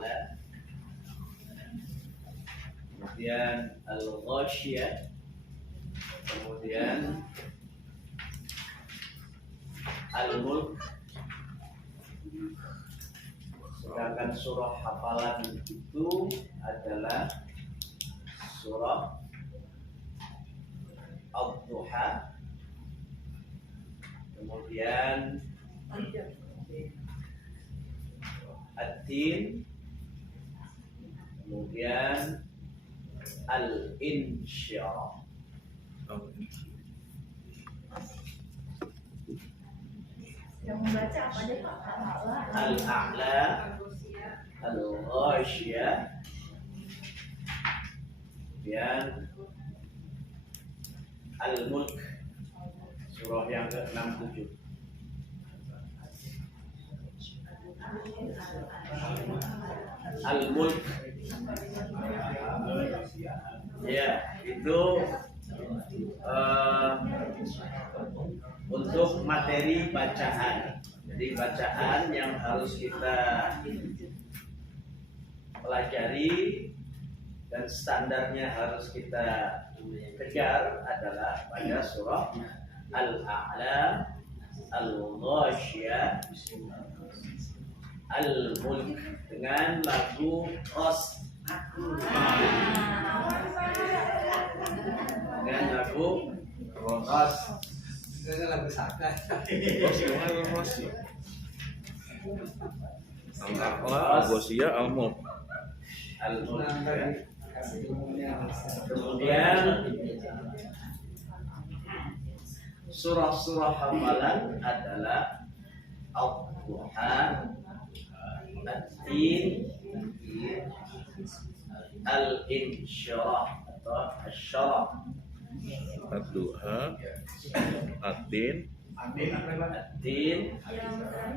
al-a'la, kemudian al-ghasyiyah, kemudian al-mulk. Sedangkan surah hafalan itu adalah surah Ad-Duha, kemudian Ad-Din, kemudian Al-Insyirah. Yang membaca apa aja Pak? Al-A'la, Al-Ghasyiyah, kemudian Al-Mulk, surah yang ke-67. Al-Mulk, ya itu untuk materi bacaan. Jadi bacaan yang harus kita pelajari dan standarnya harus kita kejar adalah pada surah Al-A'la, Al-Ghasyiyah, Al-Mulk dengan lagu Ros. Dengan lagu Ros. Itu lagu Saka. Rosi. Al-A'la, Al-Ghasyiyah, Al-Mulk. Al-Mulk. Kemudian surah-surah hafalan adalah Al-Duha, Ad-Din, Al-Insyirah atau Asy-Syarah. Ad-Duha, Ad-Din, Ad-Din,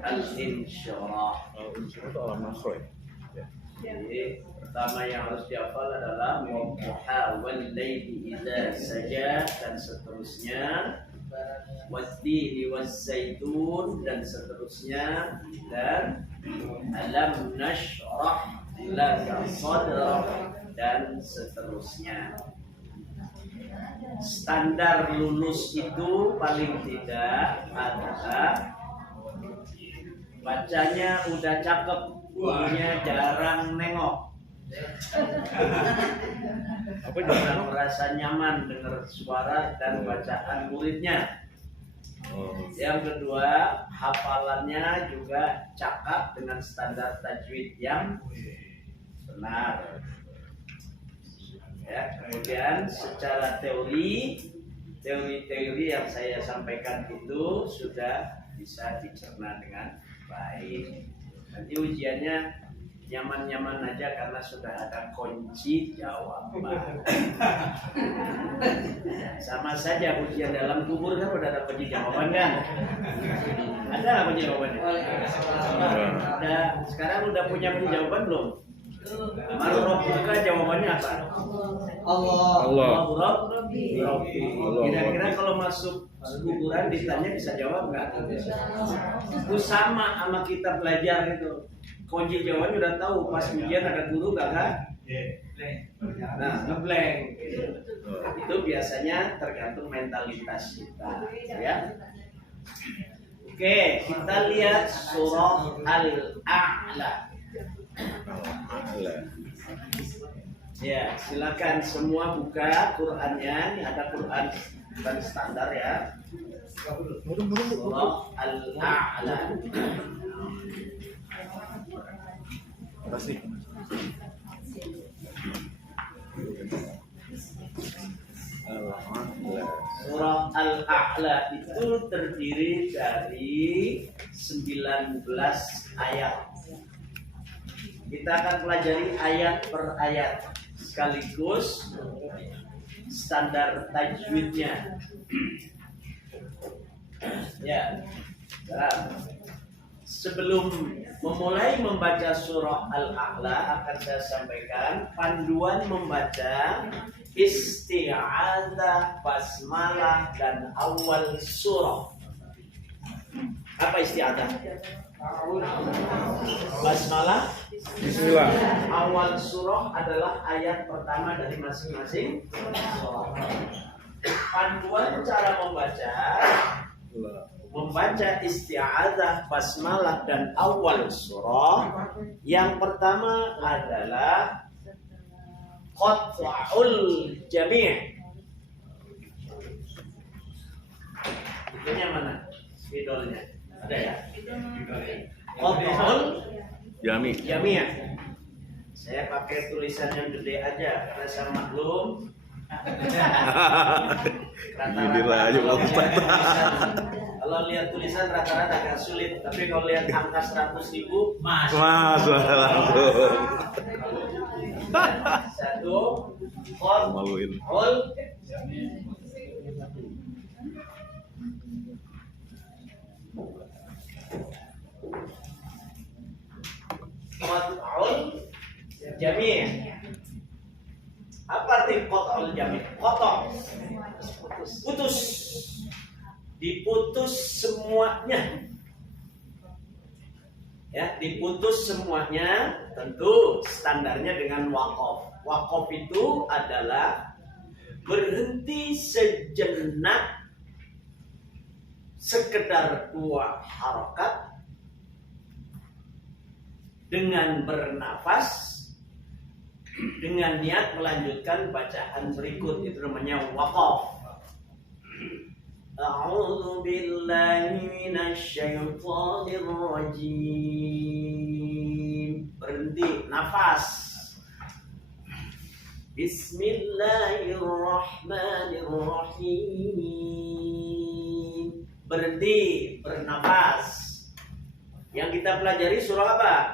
Al-Insyirah. Al-Insyirah itu Al-Makhraj. Jadi pertama yang harus dihafal adalah Wadduha wal-laili idza saja dan seterusnya, Wad-Tini waz-Zaitun dan seterusnya, dan Alam nashrah laka sadrak dan seterusnya. Standar lulus itu paling tidak adalah bacanya udah cakep, gurunya jarang nengok, jangan merasa nyaman dengar suara dan bacaan muridnya. Yang kedua, hafalannya juga cakap dengan standar tajwid yang benar. Ya, kemudian secara teori yang saya sampaikan itu sudah bisa dicerna dengan baik. Nanti ujiannya nyaman-nyaman aja karena sudah ada kunci jawaban. Sama saja ujian dalam kubur kan udah ada kunci jawaban kan? Ada nggak kunci jawabannya? Ada. Sekarang udah punya kunci jawaban belum? Marrobuka jawabannya apa? Allah. Rabbi. Kira-kira kalau masuk kuburan ditanya bisa jawab nggak? Itu sama kita belajar itu. Kunci jawabannya udah tahu, pas ujian ada guru gak? Nah, ngeblank. Itu biasanya tergantung mentalitas kita, ya. Oke, kita lihat surah Al-A'la. Ya, silakan semua buka Qur'annya. Ini ada Qur'an dan standar ya. Surah Al-A'la. Kasih. Surah Al-A'la itu terdiri dari 19 ayat. Kita akan pelajari ayat per ayat sekaligus standar tajwidnya. Ya. Sebelum memulai membaca surah Al-A'la akan saya sampaikan panduan membaca isti'adzah, basmalah dan awal surah. Apa isti'adzah? Basmalah, Bismillah. Awal surah adalah ayat pertama dari masing-masing surah. Panduan cara membaca isti'adzah, basmalah dan awal surah. Yang pertama adalah qat'ul jami'. Itunya mana? Spidolnya. Ada ya? Qat'ul Jami. jami'. Saya pakai tulisan yang gede aja karena saya maklum. Inilah aja Pak Ustaz. Kalau lihat tulisan rata-rata agak sulit, tapi kalau lihat angka 100.000 Mas langsung. Satu, qat'ul Maluin. qat'ul jami'. Apa arti qat'ul jami'? Qata', putus, diputus semuanya. Ya, diputus semuanya. Tentu standarnya dengan waqaf. Waqaf itu adalah berhenti sejenak, sekedar 2 harokat dengan bernafas, dengan niat melanjutkan bacaan berikut. Itu namanya waqaf. A'udzu billahi minasyaitonir rajim. Berhenti, nafas. Bismillahirrahmanirrahim. Berhenti, bernafas. Yang kita pelajari surah apa?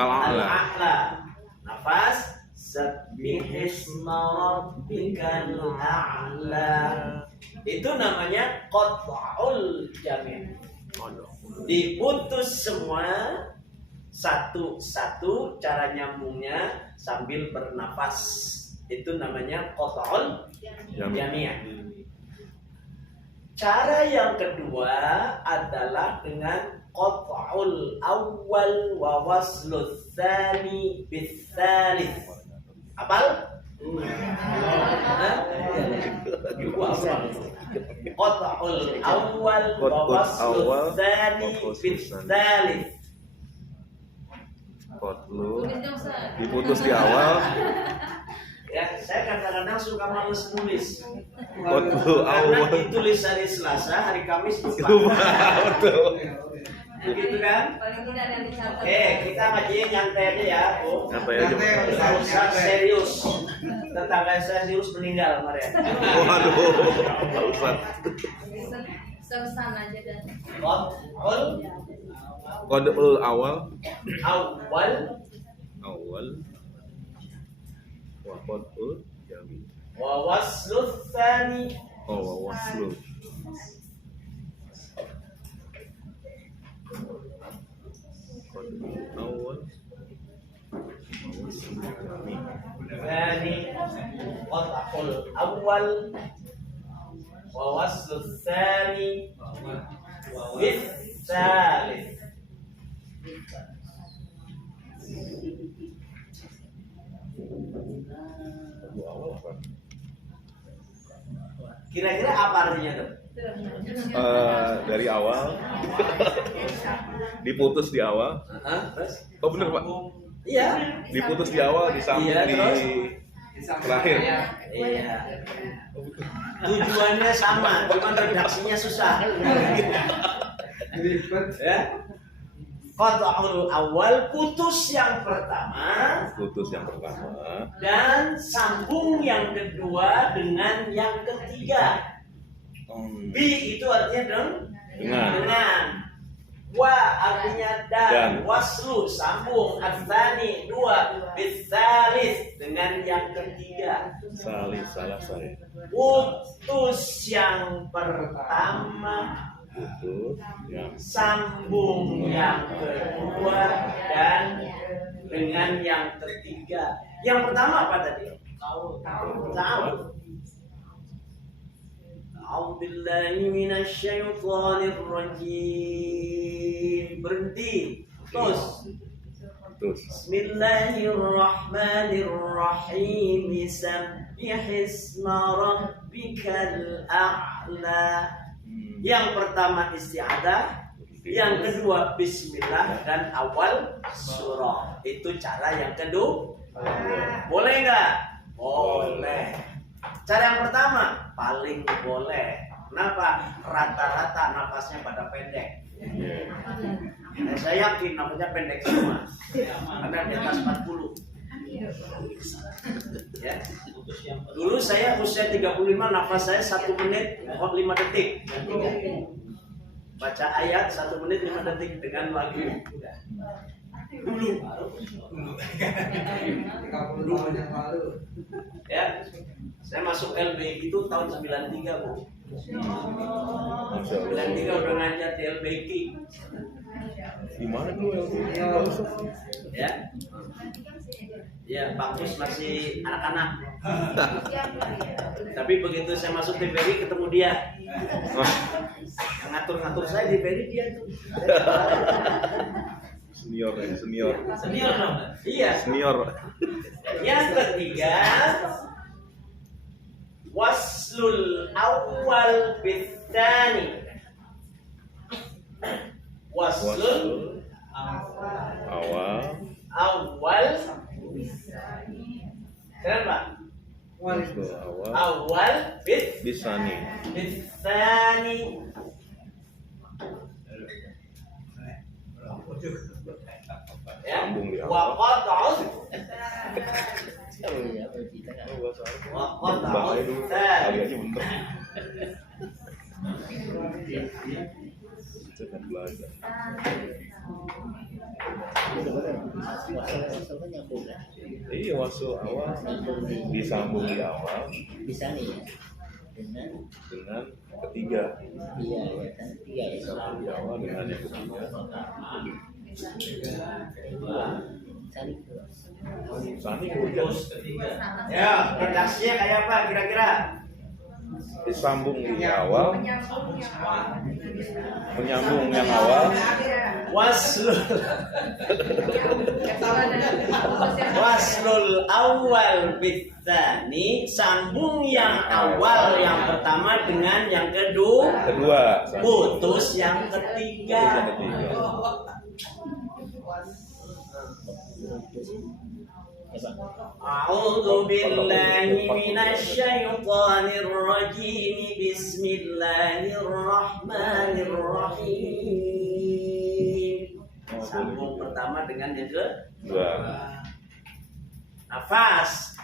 Al-A'la. Nafas. Sabbihisma rabbikal a'la. Itu namanya qat'ul jami'. Diputus semua satu-satu, cara nyambungnya sambil bernafas. Itu namanya qat'ul jami'. Cara yang kedua adalah dengan qat'ul awal wa waslus tsani bis tsalits. Apal? Qat'ul awal wa waslus tsani bis tsalits. Qatlu diputus di awal. Ya, saya kadang-kadang suka males nulis. Qatlu Karena awal. ditulis hari Selasa, hari Kamis lupa. Betul. Begitu kan? Paling tidak ada dicatat. Kita ngajinya nyantai aja ya, Bu. Nyantai aja. Nggak usah serius. Tetangga saya serius meninggal kemarin. Waduh, Pak Ustaz. Serusan aja dan. Qat'ul awal. awal Wa qat'ul jami. wa waslus tsani. Oh, wa waslu. Qat'ul awal. Wa waslu jami. Tsani. Qat'ul awal wa waslus tsani bis tsalits. Kira-kira apa artinya tuh? Dari awal diputus di awal. Terus? Oh bener Pak, Iya. diputus di awal, disambung Iya, terus? di terakhir. Iya. Tujuannya sama, cuma redaksinya susah. Ya. Qat'ul awal, putus yang pertama, Putus yang pertama. dan sambung yang kedua dengan yang ketiga. Bi itu artinya dengan. Wa artinya dan. Waslu sambung. Adzani 2. Bisalis dengan yang ketiga. Salis salah saya. Putus yang pertama, Putus yang sambung yang kedua, dan dengan yang ketiga. Yang pertama apa tadi? Tahu. A'udzubillahi minasyaitonir rajim. Berhenti. Terus Terus. Bismillahirrahmanirrahim. Sabbihisma rabbikal a'la. Yang pertama isti'adzah, yang kedua bismillah, dan awal surah. Itu cara yang kedua. Boleh nggak? Boleh. Cara yang pertama paling boleh. Kenapa? Rata-rata nafasnya pada pendek. Nah, saya yakin nafasnya pendek semua. Ada di atas 40. Ya. Dulu saya usia 35, nafas saya 1 menit 5 detik. Baca ayat 1 menit 5 detik dengan lagu. Dulu. 30 tahun yang lalu. Ya. Saya masuk LBI itu tahun 93, Bu. 93 udah ngajar di LBI. Di mana dulu Ya. Ya, bagus masih anak-anak. Tapi begitu saya masuk di Ferry ketemu dia. Ngatur-ngatur saya di Ferry dia tuh. Senior ya, senior. Senior dong. Iya. Senior. Yang ketiga, waslul awal bitsani. Waslul Awal. Kenapa? Waslul awal. Awal Bisani. bitsani. Ya. Sambung di awal. Wa qat'us Bahaya dulu. Aliannya bener. Itu kan belajar. Iya, wasul awal disambung di awal Bisa nih ya dengan ketiga. iya ya kan tiga ya Disambung di awal dengan yang ketiga. cari Sani hujan. Ya, redaksinya kayak apa kira-kira? Disambung di awal, menyambung yang awal. Waslul awal bitsani, sambung yang awal yang pertama dengan yang kedua, putus yang ketiga. A'udzu billahi minasyaitonir rajim. Bismillahirrahmanirrahim. Sambung pertama dengan yang kedua. Nafas.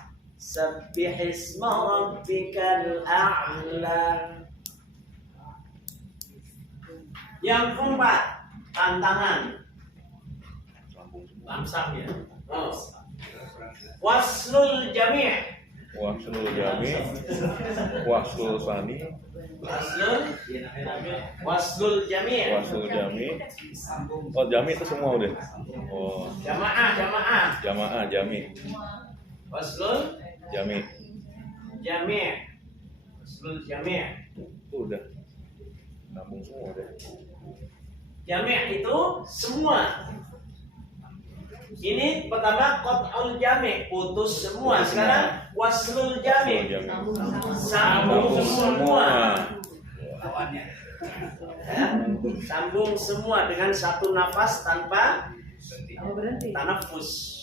Sabbihisma rabbikal a'la. Yang keempat, tantangan. Lamsam ya. Oh. Waslul jami'. Waslul jami', waslul sani, Waslul jami'. waslul jami'. Oh, jami' itu semua udah. Oh, Jamaah. jami'. Waslul Jami'. Waslul jami'. Itu udah nambung semua deh. Jami' itu semua. Ini pertama qat'ul jami', putus semua. Sekarang waslul jami', sambung semua. Ya, sambung semua dengan satu nafas tanpa tanafus.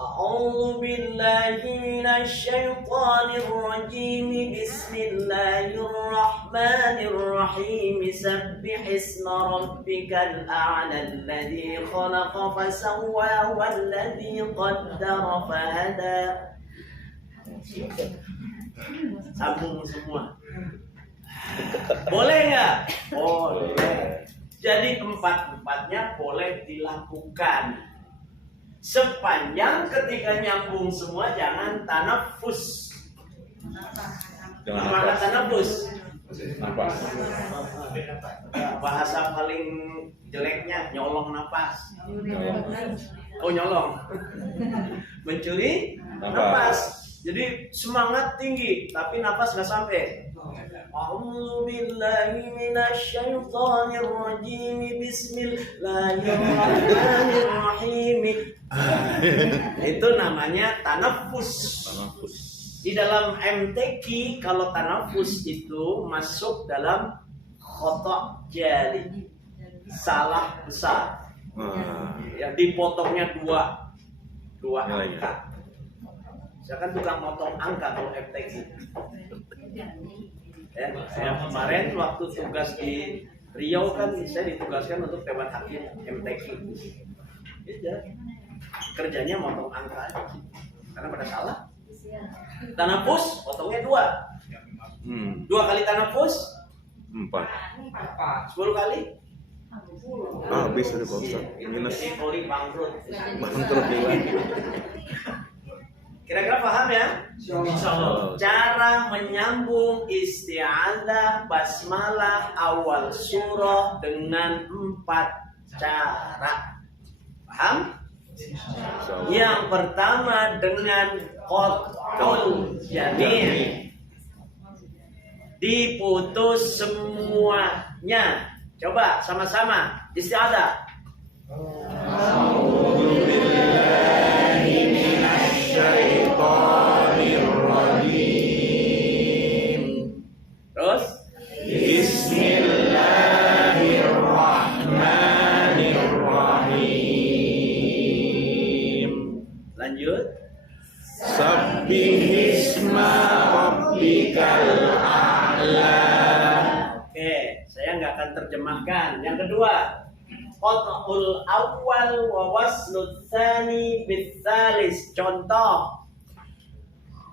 A'udzu billahi minasyaitonir rajim. Bismillahirrahmanirrahim. Sabbihisma rabbikal a'la alladzi khalaqa fasawwa walladzi qaddara fahada. Sambung semua. Boleh nggak? Boleh. Jadi empat-empatnya boleh dilakukan. Sepanjang ketika nyambung semua jangan tanafus. Jangan Mana tanafus? nafas. Bahasa paling jeleknya nyolong napas. Oh nyolong. Mencuri napas. Jadi semangat tinggi, tapi nafas nggak sampai. A'udzu billahi minasyaitonir rajim. Bismillahirrahmanirrahim. Itu namanya tanafus. Tanafus. Di dalam MTQ kalau tanafus itu masuk dalam khotok jali, salah besar. Ya, dipotongnya dua angka. Saya kan tukang motong angka kalau MTQ. Ya, saya kemarin waktu tugas di Riau kan saya ditugaskan untuk Dewan Hakim MTQ. Ya, kerjanya motong angka aja. Karena pada salah. Tanafus potongnya 2. 2 kali tanafus 4. 10 kali. Habis itu Pak Ustaz. Minus. Ini poli bangkrut. Bangkrut nih. Kira-kira paham ya? Insyaallah. Cara menyambung isti'adzah basmalah awal surah dengan 4 cara. Paham? Insyaallah. Yang pertama dengan qat'ul jami'. Diputus semuanya. Coba sama-sama isti'adzah. Terus Bismillahirrahmanirrahim. lanjut. Sabbihisma rabbikal a'la. Oke, saya nggak akan terjemahkan. Yang kedua, qat'ul awal wa waslu tsani bitsalis. Contoh.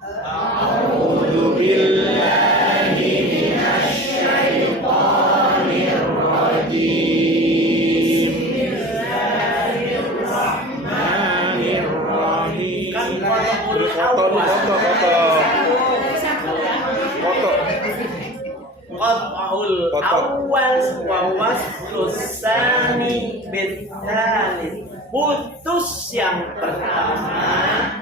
A'udzu billahi minasyaitonir rajim. Bismillahirrahmanirrahim. Kan qat'ul Foto. qat'ul awal wa waslu tsani bitsalis. Putus yang pertama,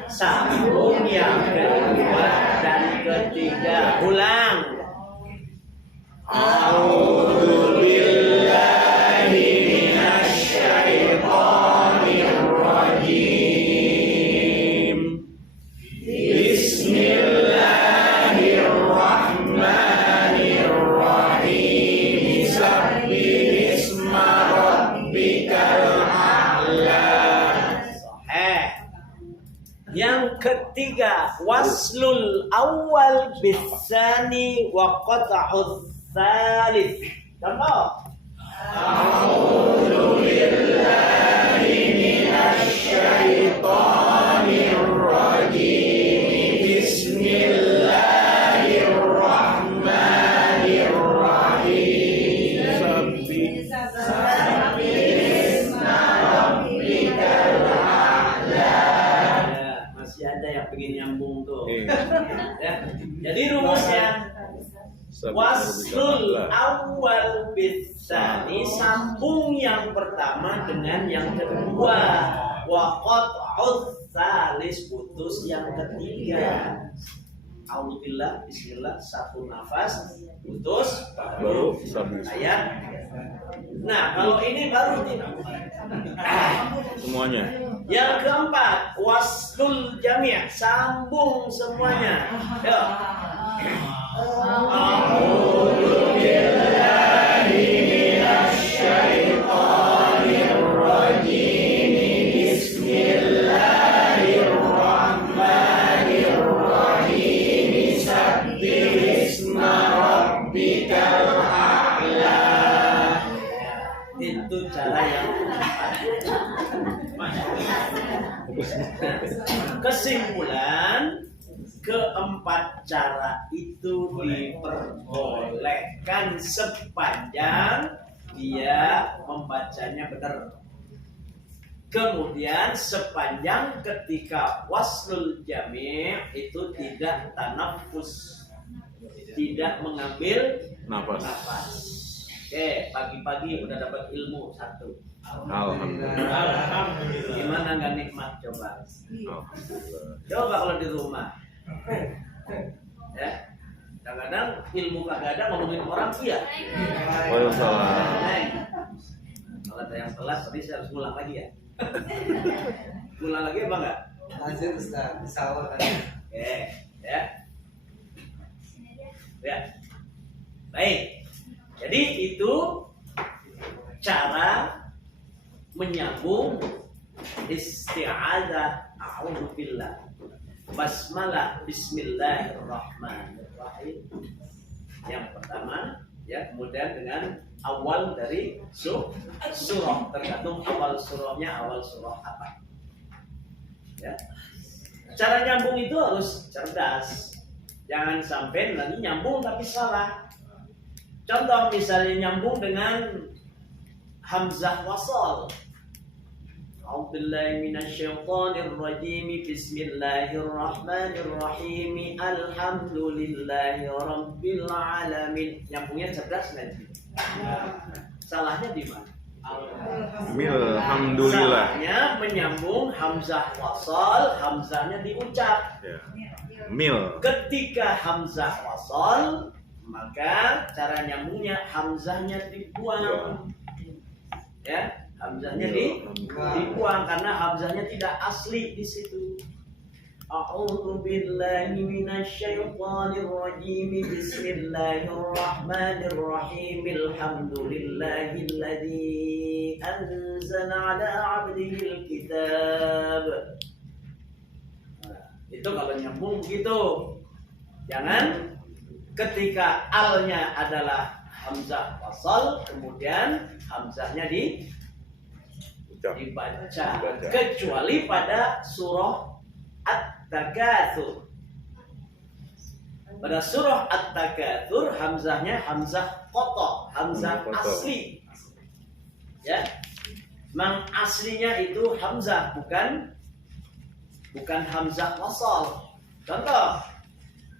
sambung yang kedua dan ketiga. Ulang. A'udzu billahi minasyaitonir rajim. Bismillahirrahmanirrahim. Sabbihisma rabbikal a'la. Yang ketiga, waslul awal bisani wa qat'ud tsalits. Contoh. A'udzu billahi minasyaitonir rajim. Bismillahirrahmanirrahim. Sabbihisma rabbikal a'la. Masih ada yang pengen nyambung tuh. Iya. Ya. Jadi rumusnya waslul awal bisani, sambung yang pertama dengan yang kedua. Wa qat'ud tsalis, putus yang ketiga. Alhamdulillah, bismillah, satu nafas, putus, baru Sabis. ayat. Nah, kalau ini baru tidak. Semuanya. Yang keempat, waslul jami', sambung semuanya. Yuk. A'udzu billahi minasyaitonir rajim. Bismillahirrahmanirrahim. Sabbihisma rabbikal a'la. Itu cara yang kesimpulan, keempat cara itu diperbolehkan sepanjang dia membacanya benar. Kemudian sepanjang ketika waslul jami' itu tidak tanafus, tidak mengambil nafas. Oke, pagi-pagi udah dapat ilmu satu. Alhamdulillah. Gimana nggak nikmat coba? Alhamdulillah. Coba kalau di rumah Ya, kadang-kadang ilmu kagak ada ngomongin orang iya. Waalaikumsalam. Naik. Kalau ada yang telat, tadi saya harus ngulang lagi ya. Ngulang lagi apa enggak? Lanjut Ustaz, disawar tadi. Oke, ya. Ya. Baik. Jadi itu cara menyambung isti'adzah, a'udzubillah, basmalah, bismillahirrahmanirrahim. Yang pertama, ya, kemudian dengan awal dari surah, tergantung awal surahnya awal surah apa. Ya. Cara nyambung itu harus cerdas. Jangan sampai nanti nyambung tapi salah. Contoh misalnya nyambung dengan hamzah wasal. A'udzubillahi minasyaitonirrajim. Bismillahirrahmanirrahim. Alhamdulillahi rabbil alamin. Nyambungnya cerdas nanti. Salahnya di mana? Alhamdulillah. Salahnya menyambung hamzah wasal, hamzahnya diucap. Ya. Mil. Ketika hamzah wasal, maka cara nyambungnya hamzahnya dibuang. Ya, hamzahnya dibuang karena hamzahnya tidak asli di situ. A'udzu billahi minasyaitonir rajim. Bismillahirrahmanirrahim. Alhamdulillahilladzi anzala 'ala 'abdihil kitab. Nah, itu kalau nyambung begitu. Jangan ketika alnya adalah hamzah wasal, kemudian hamzahnya dibaca. Kecuali pada surah At-Takatsur. Pada surah At-Takatsur hamzahnya hamzah qata, hamzah asli. Ya. Mang aslinya itu hamzah, bukan hamzah wasal. Contoh,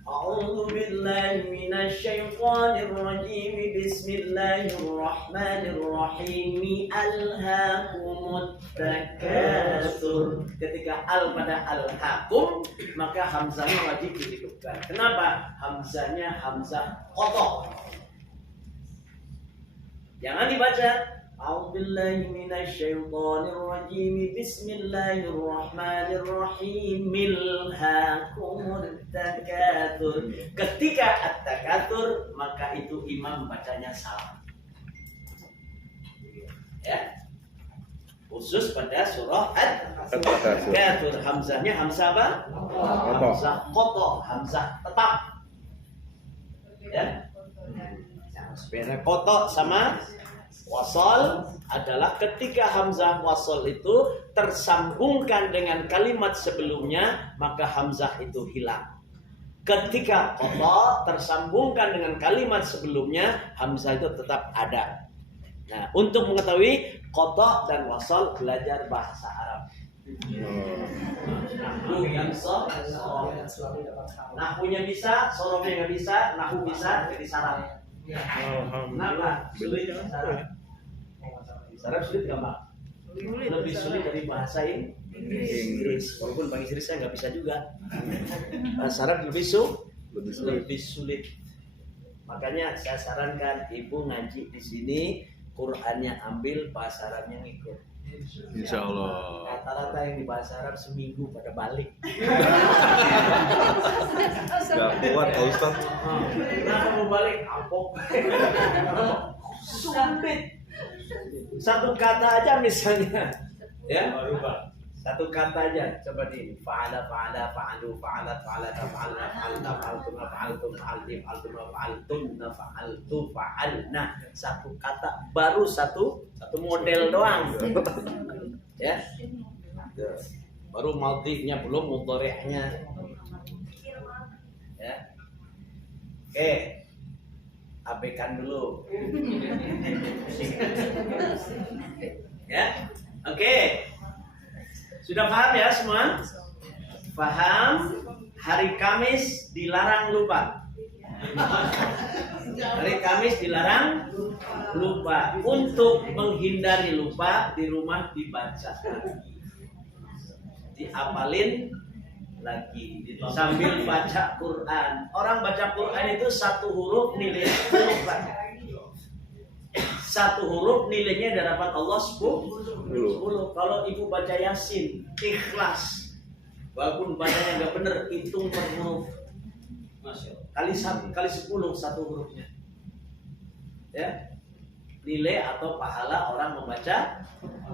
A'udzu billahi minasyaitonir rajim. Bismillahirrahmanirrahim. Alhaakumut takatsur. Ketika al pada alhaakum, maka hamzahnya wajib dihidupkan. Kenapa? Hamzahnya hamzah qata. Jangan dibaca A'udzubillahi minasyaitonirrajim. Bismillahirrahmanirrahim. Milhakumut takatsur. Ketika at-takatsur, maka itu imam bacanya salah. Ya. Khusus pada surah at-takatsur, hamzahnya hamzah apa? Hamzah qata, hamzah tetap. Ya. Sebenarnya qata sama wasal adalah ketika hamzah wasal itu tersambungkan dengan kalimat sebelumnya, maka hamzah itu hilang. Ketika qata tersambungkan dengan kalimat sebelumnya, hamzah itu tetap ada. Nah, untuk mengetahui qata dan wasal, belajar bahasa Arab. Nahu yang nahunya bisa, sorofnya nggak bisa, nahu bisa, jadi saraf. Kenapa? Sulit saraf. Saraf sulit nggak, Pak? Lebih sulit dari bahasa Inggris. Walaupun bahasa Inggris saya nggak bisa juga. Bahasa Arab lebih sulit. Makanya saya sarankan ibu ngaji di sini, Qurannya ambil, bahasa Arabnya ngikut. Insya Allah. Rata-rata yang di bahasa Arab seminggu pada balik. Gak kuat Pak Ustaz. Kenapa mau balik? Apok. Sulit. Satu kata aja misalnya, ya, satu kata aja. Coba di fa'ala, fa'alu, fa'alat, fa'alata, fa'alna, fa'alta, fa'altuna, fa'altum, fa'altim, fa'altuna, fa'altunna, fa'altu, fa'alna. Satu kata, baru satu model doang. Ya. Baru madhifnya, belum mudhari'nya. Ya. Oke. Abaikan dulu. Ya. Oke. Sudah paham ya semua? Paham? Hari Kamis dilarang lupa. Hari Kamis dilarang lupa. Untuk menghindari lupa, di rumah dibaca. Diapalin lagi sambil baca Quran. Orang baca Quran itu satu huruf nilainya 10, Pak. Satu huruf nilainya dapat Allah 10. Kalau ibu baca Yasin, Ikhlas, walaupun bacanya nggak bener, hitung per huruf. Kali 10 satu hurufnya. Ya. Nilai atau pahala orang membaca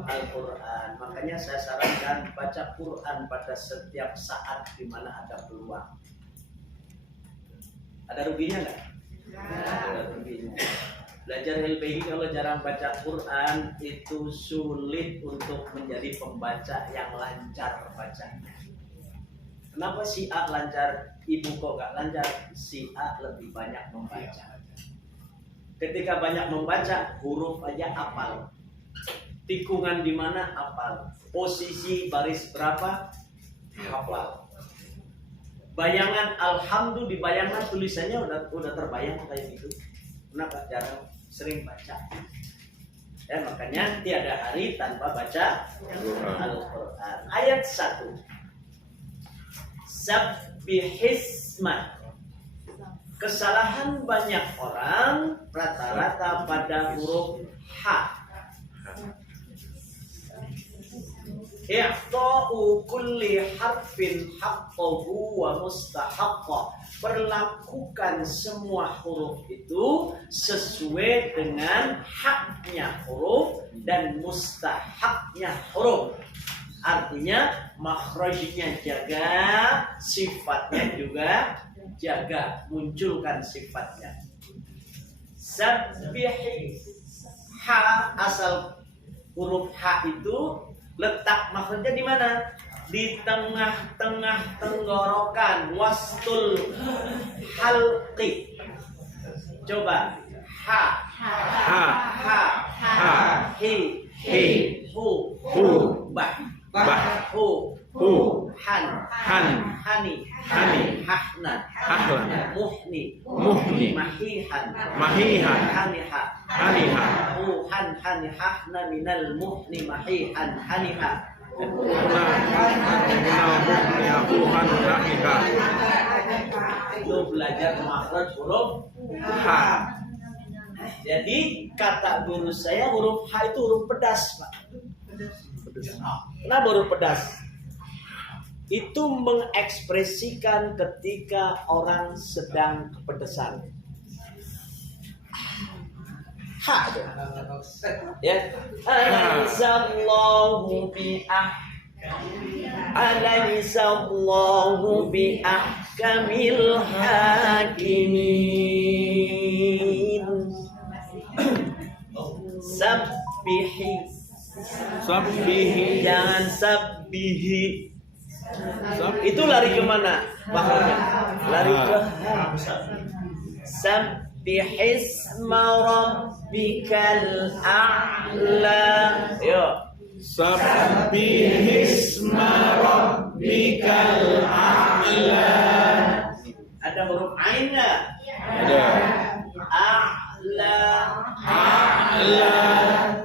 Al-Quran. Makanya saya sarankan baca Quran pada setiap saat di mana ada peluang. Ada ruginya nggak? Ada ruginya. Belajar LPI kalau jarang baca Quran itu sulit untuk menjadi pembaca yang lancar bacanya. Kenapa si A lancar, ibu kok nggak lancar? Si A lebih banyak membaca. Ketika banyak membaca, huruf aja hafal. Tikungan di mana hafal. Posisi baris berapa hafal. Bayangan alhamdulillah di bayangan tulisannya udah terbayang kayak gitu. Kenapa jarang sering baca? Ya, makanya tiada hari tanpa baca Al-Quran. Ayat 1. Sabbihisma. Kesalahan banyak orang rata-rata pada huruf H. I'ta'u kulli harfin haqqahu wa mustahaqqa. Perlakukan semua huruf itu sesuai dengan haknya huruf dan mustahaknya huruf. Artinya makhrajnya jaga, sifatnya juga jaga, munculkan sifatnya. Sabbihi. H, asal huruf H itu letak makhrajnya di mana? Di tengah-tengah tenggorokan, wastul halqi. Coba H, hi, hu, hu, han, hani, hahna, muhni, mahihan, haniha, han, hani, hahna minal muhni, mahihan, haniha. Itu belajar makhraj huruf H. Jadi kata guru saya huruf H itu huruf pedas, Pak. Kenapa huruf pedas? Itu mengekspresikan ketika orang sedang kepedesan. Ha, ya. Alaihissallahu bi ahkamil hakimin. Sabbihi. Jangan sabbihi. Itu lari kemana? Bahaya. Lari ke Sabbihisma rabbikal a'la. Yo. Sabbihisma rabbikal a'la. Ada huruf ain enggak? Ada. A'la.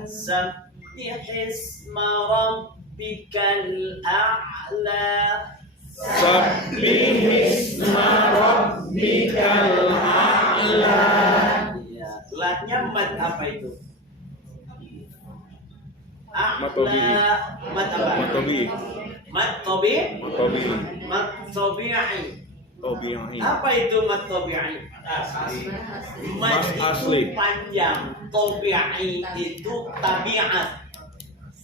Sabbihisma rabbikal a'la. Sabbihisma rabbikal a'la. Ya, latnya mat apa itu? Matobi. Mat apa? Matobi. Mat tobi? Matobi. Mat tobi'i. Tobi'i. Apa itu mat tobi'i? Mat Mas itu asli. panjang, tobi'i itu tabiat.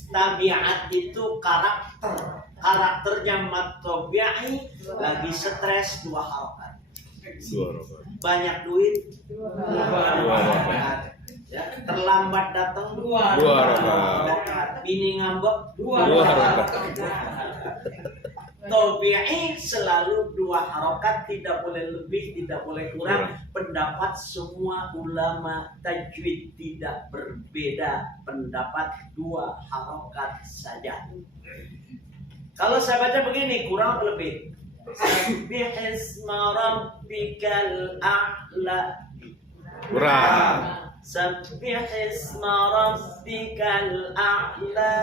Tabiat itu karakter. Karakternya mat tobi'i lagi stres 2 harokat. 2 rakaat. Banyak duit 2 rakaat. Ya, terlambat datang 2 rakaat. Bini ngambek 2 rakaat. Tobi'i selalu 2 harokat, tidak boleh lebih, tidak boleh kurang. Pendapat semua ulama tajwid tidak berbeda, pendapat 2 harokat saja. Kalau saya baca begini, kurang atau lebih? Sabbihisma rabbikal a'la. Kurang. Sabbihisma rabbikal a'la.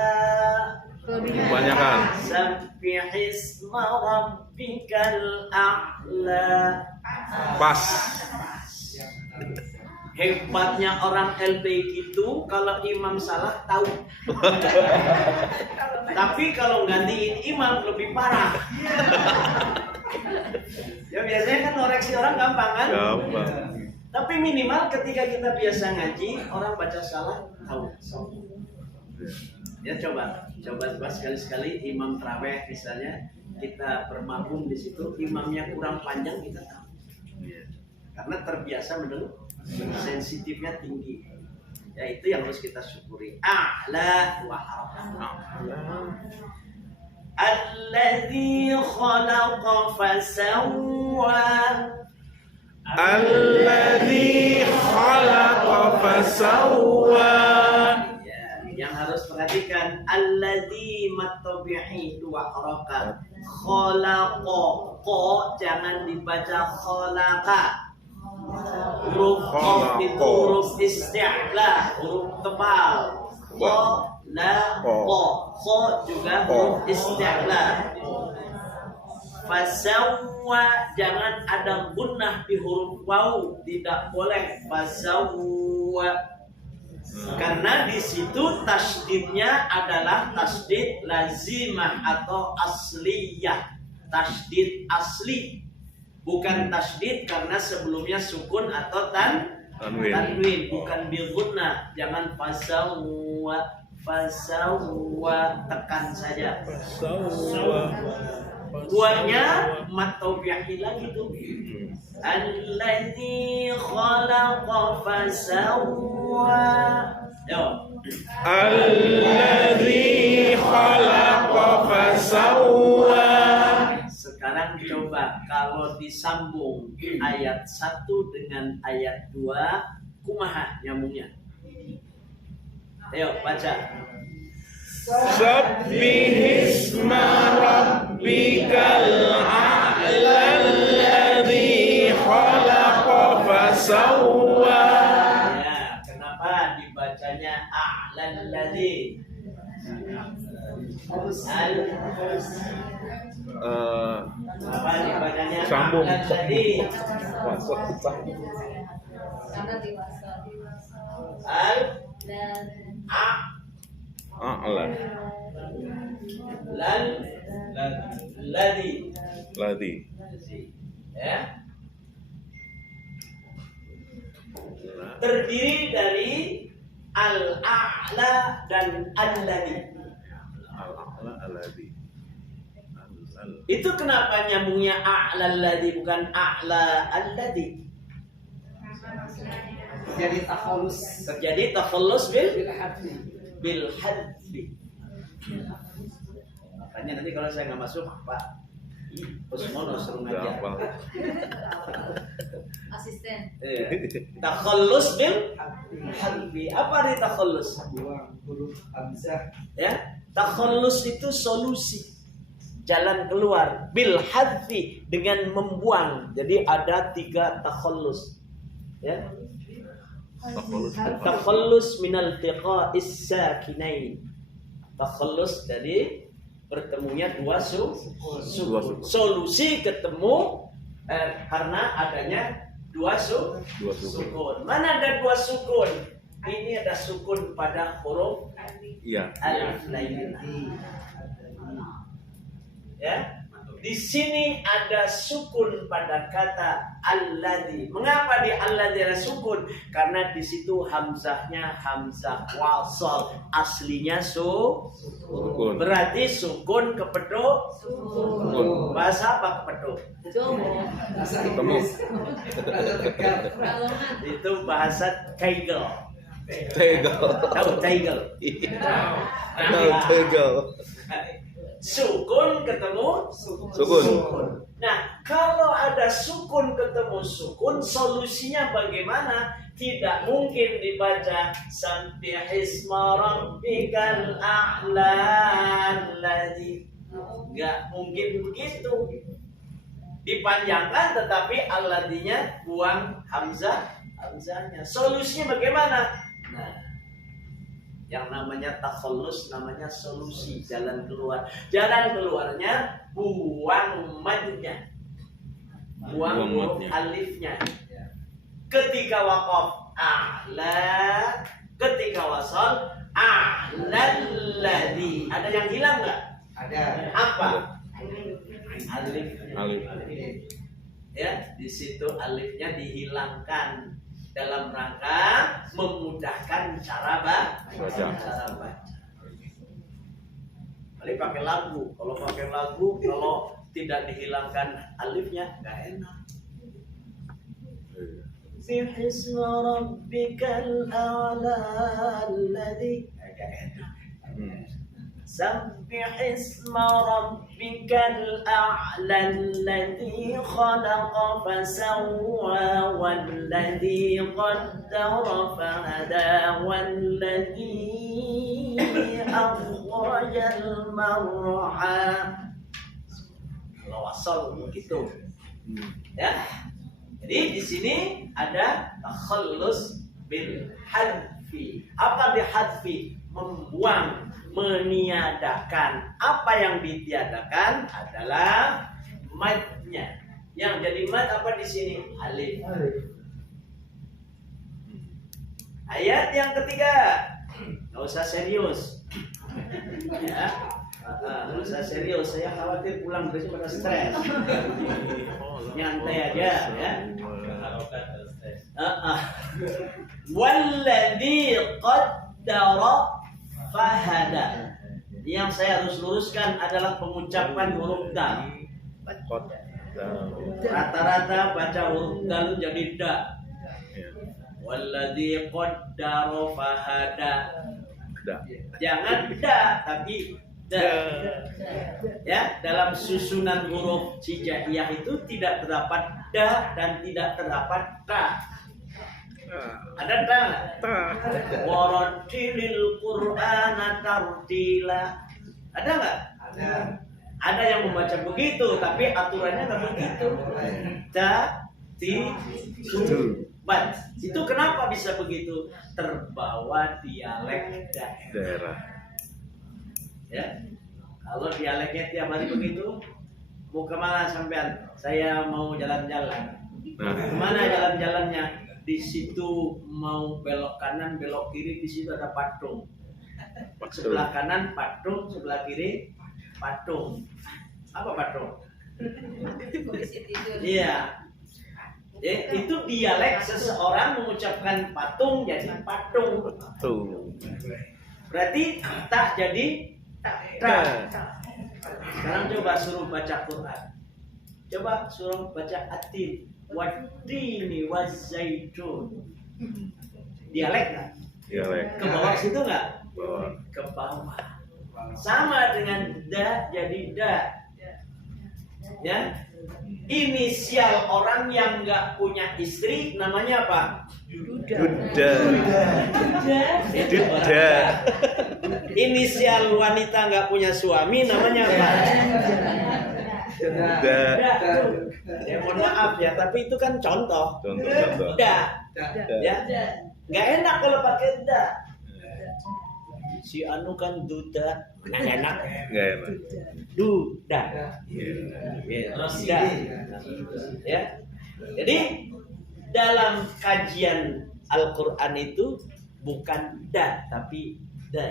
Kebanyakan. Sabbihisma rabbikal a'la. Pas. Hebatnya orang LB gitu, kalau imam salah tahu. Tapi kalau gantiin imam lebih parah. Ya biasanya kan koreksi orang gampang kan? Gampang. Tapi minimal ketika kita biasa ngaji, orang baca salah tahu. Ya coba sekali-sekali imam tarawih misalnya kita bermakmum di situ, imamnya kurang panjang kita tahu. Karena terbiasa mendengar, sensitifnya tinggi. Ya itu yang harus kita syukuri. A'la wa alladzi khalaqa fasawwa. Alladzi khalaqa fasawwa. Ya, yang harus perhatikan alladzi matabi'i dua harakat. Khalaqa, ko jangan dibaca khalaqa. Huruf qaf itu huruf isti'la, huruf tebal. Kho juga huruf isti'la. Fasawwa jangan ada gunnah di huruf waw, tidak boleh fasawwa. Karena di situ tasdidnya adalah tasdid lazimah atau asliyah, tasdid asli. Bukan tasdid karena sebelumnya sukun atau tanwin, bukan bil gunnah. Jangan fasawwa tekan saja. Buahnya matobiahi lagi tuh. Alladzi khalaqa fasawwa. Yo. Alladzi khalaqa fasawwa. Sekarang coba kalau disambung ayat 1 dengan ayat 2, kumaha nyambungnya? Ayo baca. Sabbihisma rabbikal a'la alladzi khalaqa fasawwa. Ya, kenapa dibacanya a'lal ladzi? Apa dibacanya Sambung. a'lal ladzi? Karena dewasa. Al Dan A'la lal ladzi. ladzi. Ya. Terdiri dari al-a'la dan al-ladzi. Al-a'la alladzi. Itu kenapa nyambungnya a'la alladzi bukan a'la alladzi? Jadi takhallus Terjadi takhallus bil bil hadfi. Makanya nanti kalau saya nggak masuk, Pak Usmono suruh ngajar. asisten. Iya. Takhallus bil hadfi. Apa arti takhallus? Buang huruf hamzah. Ya, takhallus itu solusi, jalan keluar. Bil hadfi dengan membuang. Jadi ada 3 takhallus. Ya. Takhallus minal tiqa'is sakinain. Takhallus dari bertemunya 2 sukun. Solusi ketemu karena adanya 2 sukun. Mana ada 2 sukun? Ini ada sukun pada huruf Iya. alif lain. Ya. Di sini ada sukun pada kata alladzi. Mengapa di alladzi ada sukun? Karena di situ hamzahnya hamzah wasal, aslinya sukun. Berarti sukun kepedo. Sukun. Bahasa apa kepedo? Ketemu. Itu bahasa Tegel. Tegel. Tahu Tegel? Tegel. Sukun ketemu Sukun. Nah, kalau ada sukun ketemu sukun, solusinya bagaimana? Tidak mungkin dibaca Sabbihisma rabbikal a'la alladzi. Enggak mungkin begitu. Dipanjangkan tetapi alladinya buang hamzahnya. Solusinya bagaimana? Nah, Yang namanya takhallus namanya solusi, jalan keluar. Jalan keluarnya buang madnya. Buang huruf alifnya. Ketika waqaf a'la, ketika wasal a'lalladzi. Ada yang hilang enggak? Ada. Apa? Alif. Alif. Ya, di situ alifnya dihilangkan dalam rangka memudahkan cara baca. Kali pakai lagu. Kalau pakai lagu, kalau tidak dihilangkan alifnya, nggak enak. Fi hisma rabbikal a'la alladzi. Nggak enak. سبح اسم ربك الأعلى الذي خلق فسوى والذي قدر فهدى والذي أخرج المرعى. Kalau wasal begitu, ya. Jadi di sini ada takhallus bil hadfi. Apa dihadfi? Membuang, meniadakan. Apa yang ditiadakan adalah madnya. Yang jadi mad apa di sini? Alif. Ayat yang ketiga. Nggak usah serius. Ya. Nggak usah serius. Saya khawatir pulang besok pada stres. Nyantai aja, ya. Walladzi qaddara fahada. Yang saya harus luruskan adalah pengucapan huruf dal. Rata-rata baca huruf dal jadi da. Walladzi qaddara fahada. Jangan da tapi da. Ya, dalam susunan huruf hijaiyah itu tidak terdapat da dan tidak terdapat ta. Ada tak? Warattilil Qur'ana tartila. Ada nggak? Ada. Ada yang membaca begitu, tapi aturannya nggak begitu. Ta, ti, su, bat. Itu kenapa bisa begitu? Terbawa dialek daerah. Ya. Kalau dialeknya tiap hari begitu, mau kemana sampean? Saya mau jalan-jalan. Kemana jalan-jalannya? Di situ mau belok kanan, belok kiri, di situ ada patung. Sebelah kanan patung, sebelah kiri patung. Apa patung? Iya. Itu dialek seseorang mengucapkan patung jadi patung. Berarti tak jadi tak. Sekarang coba suruh baca Quran. Coba suruh baca Atin. Wattini wazzaitun. Dialek nggak? Dialek. Ke bawah situ nggak? Bawah. Ke bawah. Sama dengan da jadi da. Ya. Inisial orang yang nggak punya istri namanya apa? Duda. Inisial wanita nggak punya suami namanya apa? Ya mohon maaf ya, tapi itu kan contoh. Contoh. Da. Ya. Nggak enak kalau pakai da. Si Anu kan duda, nggak enak. Nggak enak. Duda. Terus Da. Ya. Jadi dalam kajian Al-Quran itu bukan da tapi da.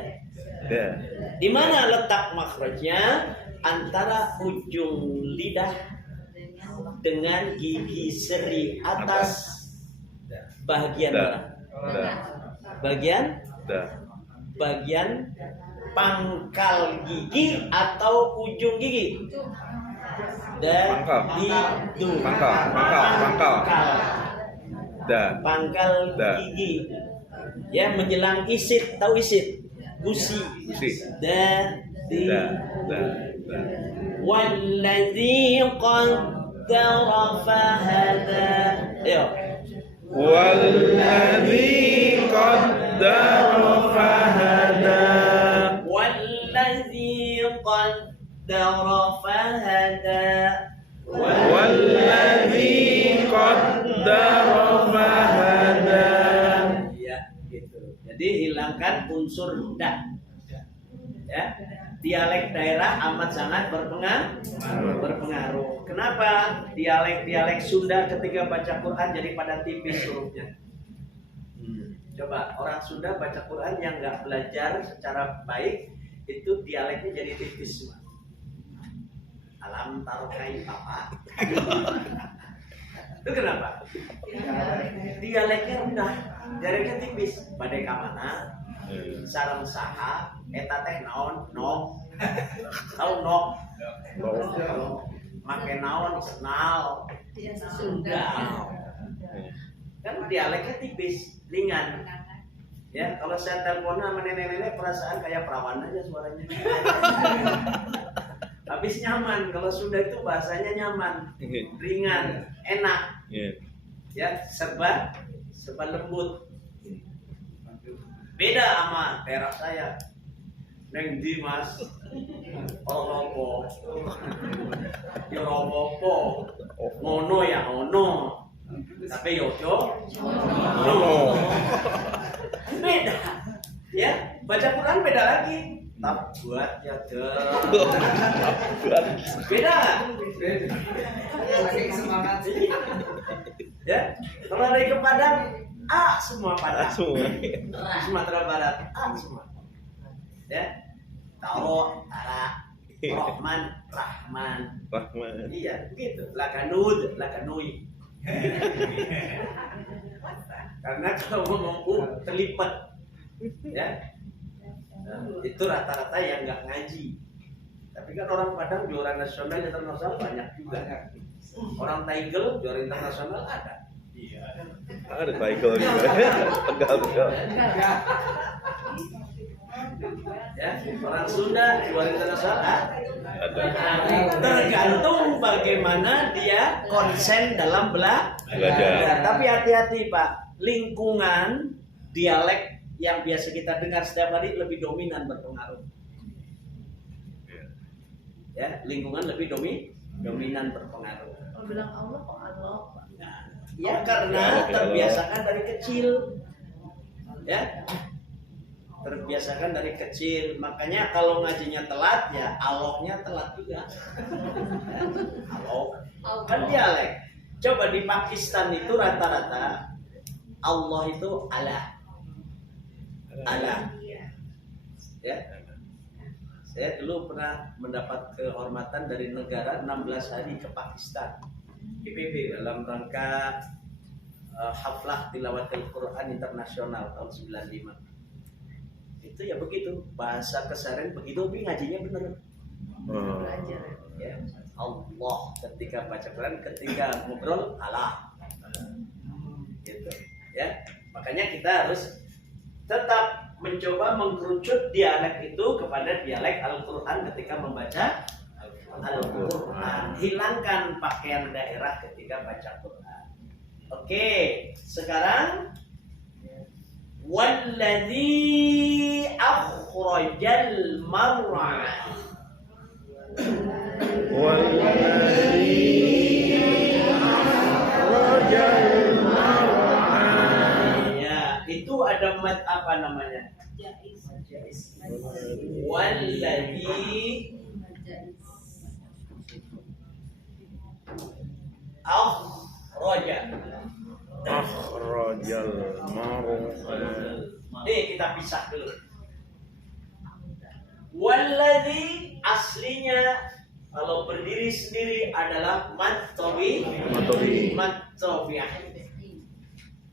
Di mana letak makhrajnya? Antara ujung lidah dengan gigi seri atas bagian mana? Bagian pangkal gigi atau ujung gigi? Pangkal gigi. Ya, menjelang isit, tahu isit? Gusi. Walladzi qaddara fahada. Ayo. Walladzi qaddara fahada. Walladzi qaddara fahada. Walladzi qaddara fahada. Ya, gitu. Jadi hilangkan unsur da. Ya, dialek daerah amat sangat berpengaruh. Kenapa dialek Sunda ketika baca Quran jadi pada tipis hurufnya? Coba orang Sunda baca Quran yang nggak belajar secara baik itu dialeknya jadi tipis semua. Alam tarokai apa? Itu kenapa? Dialeknya rendah, dialeknya tipis. Badai kamana, sarang saha, eta teh naon, nok, tahu nok, make naon, senal, Sunda. Kan dialeknya tipis, ringan. Ya, kalau saya telepon sama nenek-nenek perasaan kayak perawan aja suaranya. Habis nyaman, kalau Sunda itu bahasanya nyaman, ringan, enak. Ya, serba lembut. Beda sama daerah saya. Neng di Mas, oropo, yoropo, ngono ya ngono, tapi yojo, ngono. Beda, ya. Baca Quran beda lagi. Tak buat ya beda. Saking semangat. Ya, kalau dari ke Padang, semua Padang. Sumatera Barat, semua. Ya, Taro, Tara, Rahman. Iya, begitu. Lakanui. Karena kalau ngomong terlipat, ya, itu rata-rata yang nggak ngaji. Tapi kan orang Padang juara nasional internasional banyak juga. Orang Taigel juara internasional ada. Iya. Ada Taigel juga. Tegal. Ya, orang Sunda juara internasional Ada. Tergantung bagaimana dia konsen dalam belajar. Tapi hati-hati Pak, lingkungan dialek yang biasa kita dengar setiap hari lebih dominan berpengaruh. Ya, lingkungan lebih dominan berpengaruh. Kalau bilang Allah kok Allah? Ya karena terbiasakan dari kecil. Ya. Terbiasakan dari kecil, makanya kalau ngajinya telat ya Allahnya telat juga. Allah kan dialek. Coba di Pakistan itu rata-rata Allah itu Allah. Ya. Saya dulu pernah mendapat kehormatan dari negara 16 hari ke Pakistan. PBB dalam rangka haflah tilawatil Quran internasional tahun 95. Itu ya begitu, bahasa keseharian begitu, tapi ngajinya bener. Belajar ya. Allah ketika baca Quran, ketika ngobrol Allah. Gitu ya. Makanya kita harus tetap mencoba mengkerucut dialek itu kepada dialek Al-Qur'an ketika membaca Al-Qur'an. Hilangkan pakaian daerah ketika baca Quran. Oke, sekarang walladzi akhrajal mar'a. Ya, itu ada mad apa namanya? Walladzi Akhrajal mar'a. Kita pisah dulu. Walladzi aslinya kalau berdiri sendiri adalah matobi.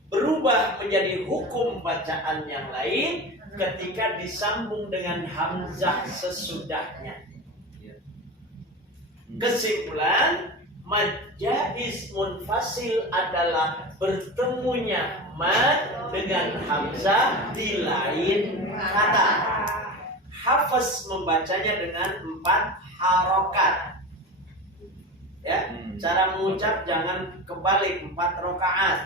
Berubah menjadi hukum bacaan yang lain ketika disambung dengan hamzah sesudahnya. Kesimpulan, majais munfasil adalah bertemunya mad dengan hamzah di lain kata. Hafaz membacanya dengan 4 harokat. Ya, cara mengucap jangan kebalik 4 rakaat.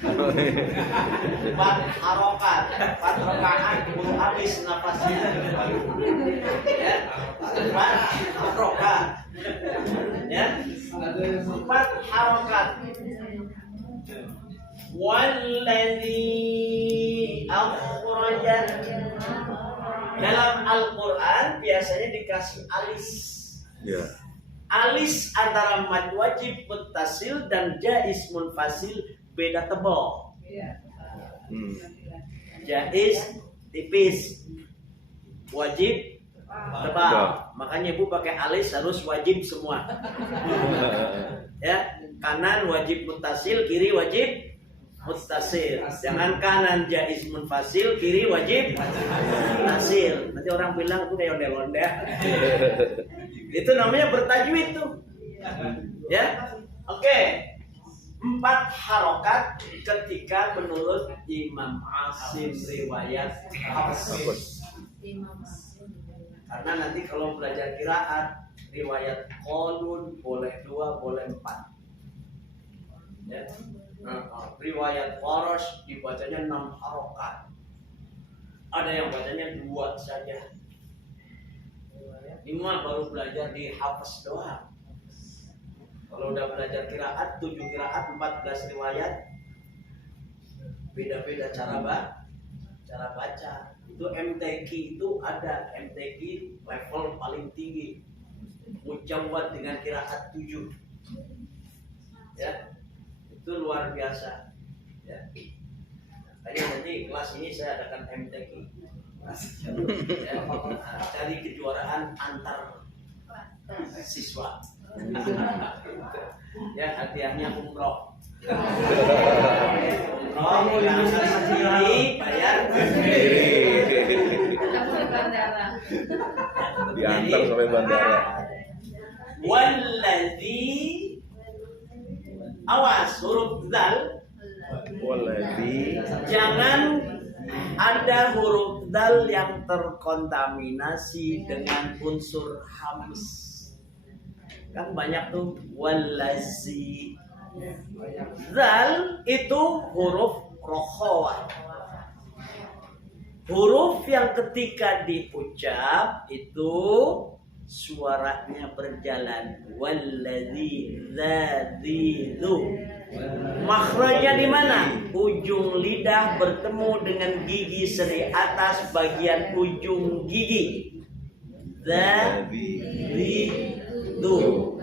4 harokat, 4 rakaat keburu habis nafasnya. Ya, 4 harokat. Ya, 4 harokat. Walladzi akhraja ada. Dalam Al-Quran biasanya dikasih alis. Ya. Alis antara mad wajib muttasil dan jaiz munfasil beda tebal. Hmm. Jaiz tipis, wajib tebal. Makanya ibu pakai alis harus wajib semua. Ya, kanan wajib muttasil, kiri wajib muttasil. Jangan kanan jaiz munfasil, kiri wajib muttasil. Nanti orang bilang itu kayak ondel-ondel. Itu namanya bertajwid tuh. Ya. Oke. 4 harokat ketika menurut Imam Asim riwayat Hafs. Karena nanti kalau belajar qiraat riwayat Qalun boleh 2, boleh 4. Ya. Riwayat Qarash dibacanya 6 harokat. Ada yang bacanya 2 saja. Ini mah baru belajar di Hafs doang. Kalau udah belajar qiraat 7 qiraat 14 riwayat beda-beda cara baca. Itu MTQ itu ada MTQ level paling tinggi. Mujawwad dengan qiraat 7. Ya. Itu luar biasa. Ya. Makanya nanti kelas ini saya adakan MTQ. Ya, cari kejuaraan antar siswa. Ya, hadiahnya umroh. Umroh berangkat sendiri, bayar sendiri. Diantar sampai bandara. Walladzi, awas huruf dzal. Walladzi. Jangan ada huruf dal yang terkontaminasi dengan unsur hams. Kan banyak tuh wallazi. Zal itu huruf rokhawah. Huruf yang ketika diucap itu suaranya berjalan. Wallazi, zazi, zu. Makhrajnya di mana? Ujung lidah bertemu dengan gigi seri atas bagian ujung gigi. Tuh.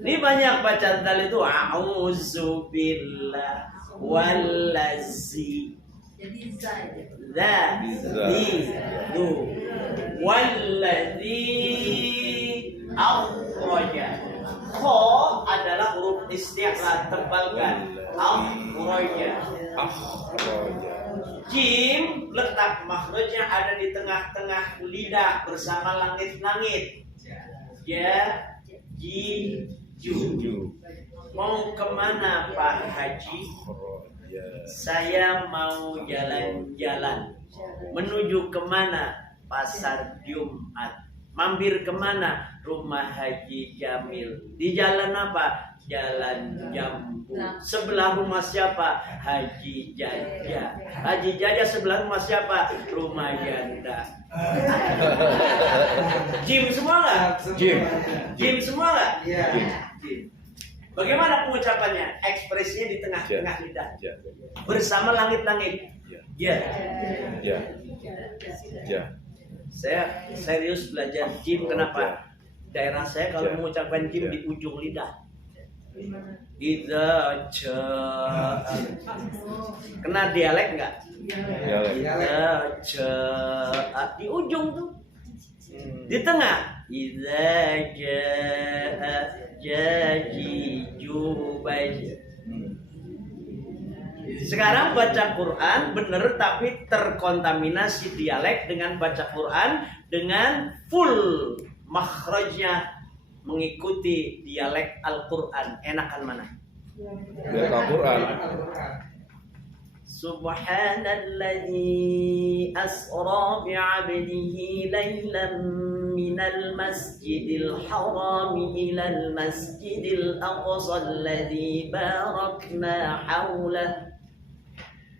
Ini banyak bacaan dal itu a'udzubillah wallazi. Jadi za. Tuh. Wallazi akhraja. Kho adalah huruf isti'la, tebalkan. Akhraja. Jim letak makhrajnya ada di tengah-tengah lidah bersama langit-langit. Ya, ji, ju. Mau kemana Pak Haji? Saya mau jalan-jalan. Menuju kemana? Pasar Jumat. Mampir kemana? Rumah Haji Jamil. Di jalan apa? Jalan Jambu. Sebelah rumah siapa? Haji Jaja. Haji Jaja sebelah rumah siapa? Rumah Janda. Jim semua nggak? Jim semua nggak? Iya. Bagaimana pengucapannya? Ekspresinya di tengah-tengah lidah. Bersama langit-langit. Ya. Saya serius belajar jim. Kenapa? Daerah saya kalau mengucapkan jim di ujung lidah. Idza jaa. Kena dialek nggak? Idza jaa. Di ujung tuh. Di tengah. Idza jaa jaji jubaj. Sekarang baca Quran bener tapi terkontaminasi dialek dengan baca Quran dengan full makhrajnya mengikuti dialek Al-Quran. Enakan mana? Dialek Al-Quran. Subhanalladzi asra bi'abdihi laylan minal masjidil haram ilal masjidil aqsa alladzi barakna hawlah.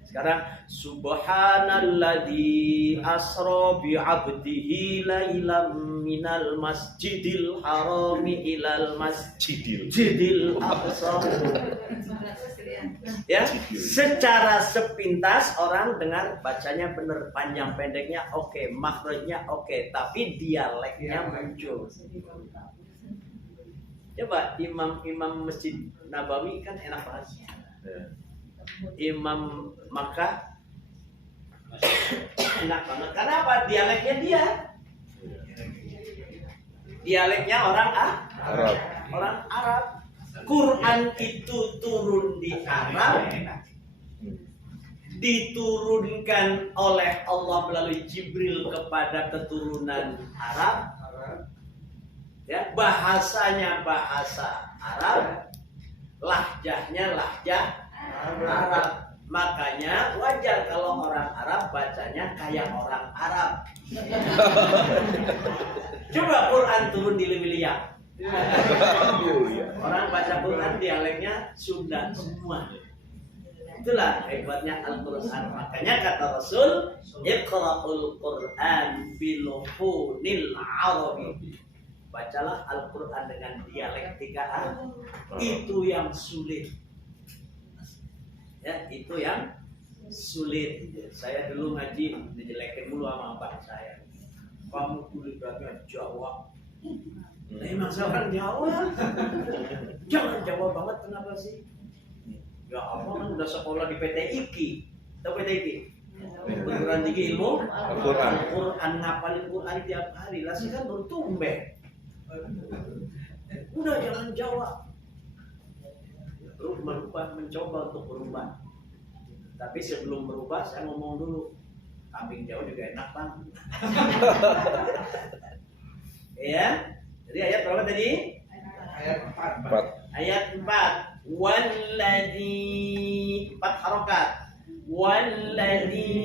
Sekarang subhanalladzi asra bi'abdihi lailam minal masjidil harami ilal masjidil aqsa. Ya, secara sepintas orang dengar bacanya benar, panjang pendeknya oke, makhrajnya oke, tapi dialeknya muncul. Coba imam Masjid Nabawi kan enak banget. Imam Makkah enak banget. Karena apa? Dialeknya dia. Dialeknya orang Arab. Orang Arab. Quran itu turun di Arab, diturunkan oleh Allah melalui Jibril kepada keturunan Arab. Ya, bahasanya bahasa Arab, lahjahnya lahjah Arab. Makanya wajar kalau orang Arab bacanya kayak orang Arab. Coba Quran turun di Lilia. Orang baca Quran dialeknya Sunda semua. Itulah hebatnya Al-Quran. Makanya kata Rasul, Iqra'ul Quran biluhunil Arabi. Bacalah Al-Quran dengan dialektika Arab. Itu yang sulit. Ya, itu yang sulit. Saya dulu ngaji dijelekin dulu sama bapak saya. Kamu kuliahnya Jawa. Emang saya orang Jawa. Jangan Jawa banget, kenapa sih? Ya apa kan udah sekolah di PT IKI. Tahu PT IKI? Perguruan tinggi ilmu Al-Quran. Al-Quran, ngapalin Quran tiap hari. Lah sih kan baru tumben. Udah jangan Jawa. Terus mencoba untuk berubah. Tapi sebelum berubah saya ngomong dulu, kambing Jawa juga enak bang. Ya, jadi ayat berapa tadi? Ayat 4. Ayat 4. Walladzi 4 harokat. Walladzi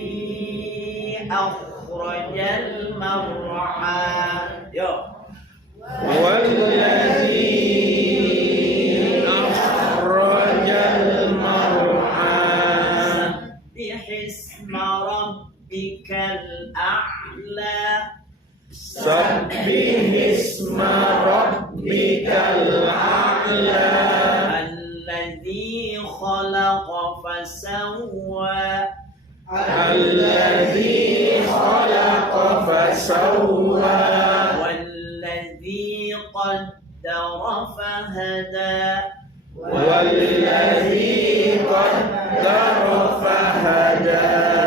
akhrajal mar'a. Yo. Walladzi akhrajal mar'a. Bihisma rabbikal a'la. Sabbih isma rabbikal a'la. Alladzi khalaqa fasawwa. Alladzi khalaqa fasawwa. Walladzi qaddara fahada. Walladzi qaddara fahada.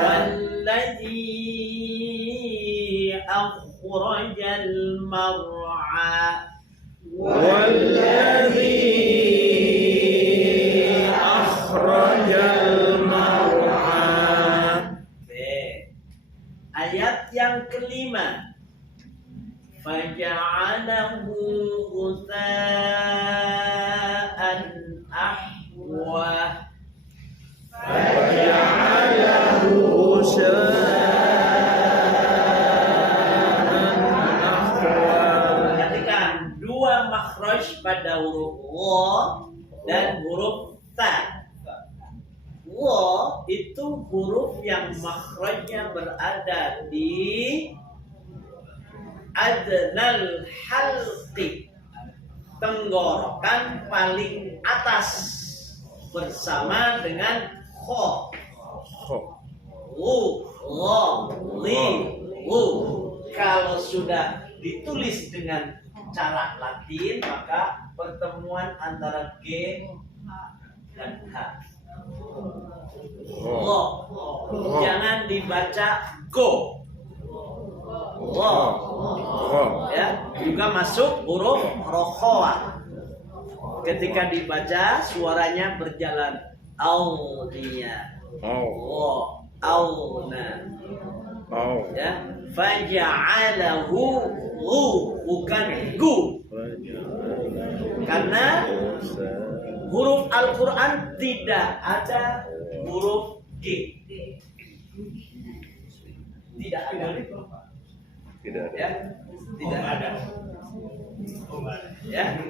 Walladzi akhrajal mar'a. Walladzi akhrajal mar'a. Ayat yang kelima. Faja'alahu ghusa'an ahwa. Faja'alahu ghusa'an ahwa. Perhatikan dua makhraj pada huruf wa dan huruf ta. Wa itu huruf yang makhrajnya berada di adnal halqi, tenggorokan paling atas, bersama dengan kho. Li. Kalau sudah ditulis dengan cara Latin maka pertemuan antara G dan H. Jangan dibaca go. Ya, juga masuk huruf rokhoa. Ketika dibaca suaranya berjalan aunia. Auna. Ya, faja'alahu gu, bukan gu. Karena huruf Al-Quran tidak ada huruf G. Tidak ada. Ya, tidak ada. Ya,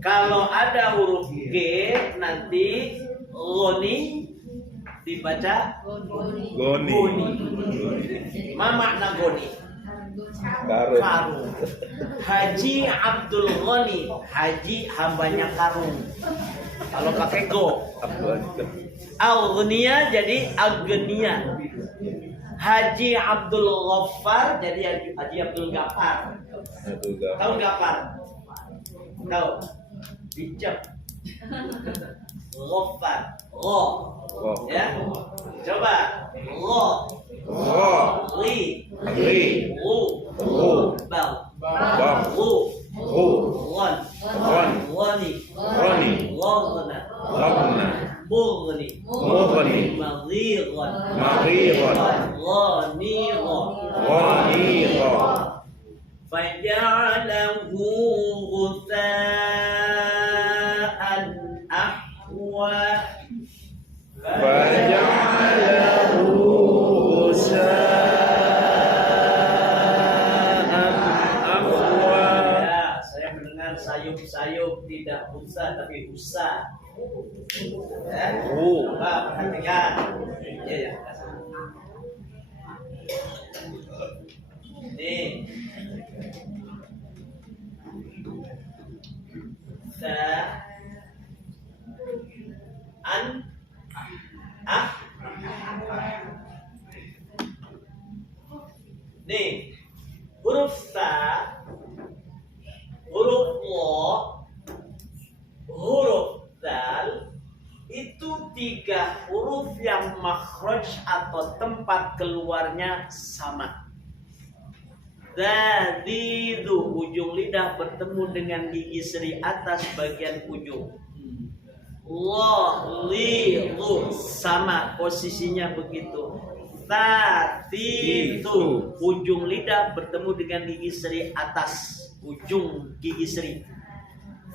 kalau ada huruf G nanti goni dibaca Goni. goni. Ma makna goni? Karung. Karung. Haji Abdul Ghani, haji hambanya karung. Kalau pakai go. Al-Ghniya jadi Agnia. Haji Abdul Ghaffar jadi Haji Abdul Ghaffar. Tahu Ghaffar? Tahu? Dicap. Ghaffar. Gho. Ya. Coba. Gho. Li. Ru. Bal. Ru. Ghon. Ghani. Ghana. Mughni. Maghiran. Ghanira. Faja'alahu ghutha'an ahwa. Ya, saya mendengar sayup-sayup tidak busa tapi busa. Ya. Coba perhatikan. Ya. Nih. Nih, huruf sa, huruf lo, huruf dal itu 3 huruf yang makhraj atau tempat keluarnya sama. Dadidu, ujung lidah bertemu dengan gigi seri atas bagian ujung. Lo, li, lu, sama posisinya begitu. Tatitu, ujung lidah bertemu dengan gigi seri atas ujung gigi seri.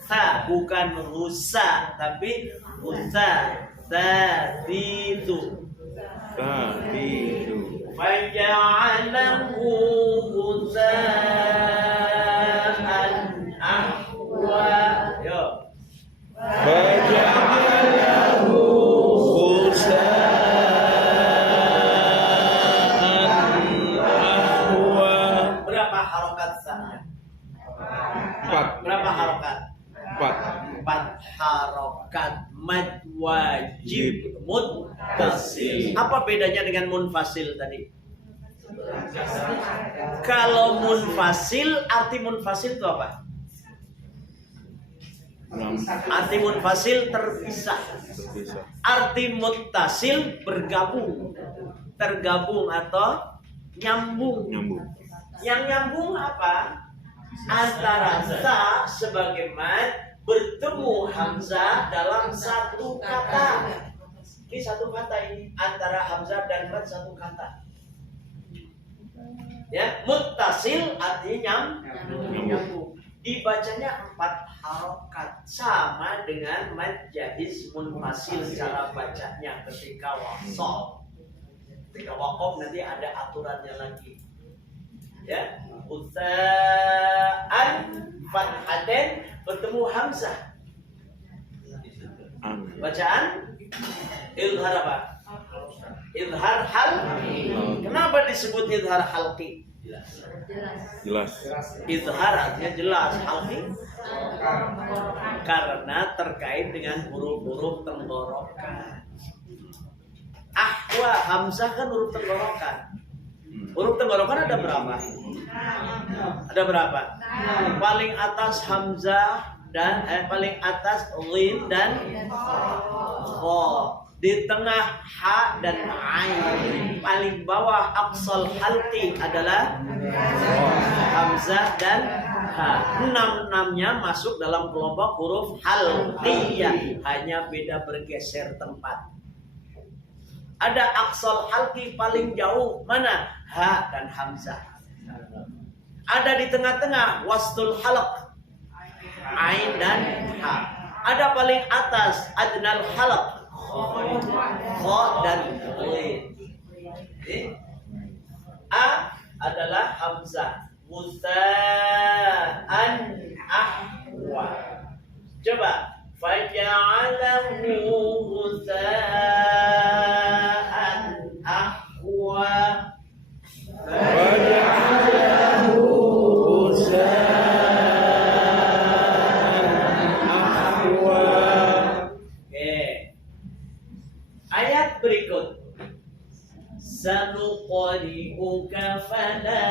Ta, bukan rusa tapi rusa. Tatitu. Faja'alahu ghutha'an ahwa. Yo. Faja'alahu ghutha'an ahwa. Berapa harokat sa? 4. Berapa harokat? 4. 4 harokat mad wajib muttasil. Apa bedanya dengan munfasil tadi? Kalau munfasil, arti munfasil itu apa? Arti munfasil terpisah. Arti muttasil bergabung, tergabung atau nyambung. Yang nyambung apa? Antara sa sebagai mad bertemu hamzah dalam satu kata. Ini satu kata ini, antara hamzah dan mad satu kata. Ya, muttasil artinya nyambung. Dibacanya 4 harokat, sama dengan mad jaiz munfasil cara bacanya ketika wasol. Ketika waqaf nanti ada aturannya lagi. Ya, utsa'an fathaten bertemu hamzah. Bacaan izhar apa? Izhar halqi. Kenapa disebut izhar halqi? Jelas. Izhar artinya jelas, halqi karena terkait dengan huruf-huruf tenggorokan. Ahwa, hamzah kan huruf tenggorokan. Huruf tenggorokan ada berapa? Ada berapa? Paling atas hamzah dan paling atas lin dan kha. Di tengah ha dan ain. Paling bawah aqsal halqi adalah hamzah dan ha. 6-6-nya masuk dalam kelompok huruf halqiyah, hanya beda bergeser tempat. Ada aqsal halqi paling jauh, mana? Ha dan hamzah. Ada di tengah-tengah wastul halq, ain dan ha. Ada paling atas adnal halq, kha dan lin. A adalah hamzah. Ghutha'an ahwa. Coba. Faja'alahu ghutha'an ahwa. Faja'alahu Sanuqri'uka fala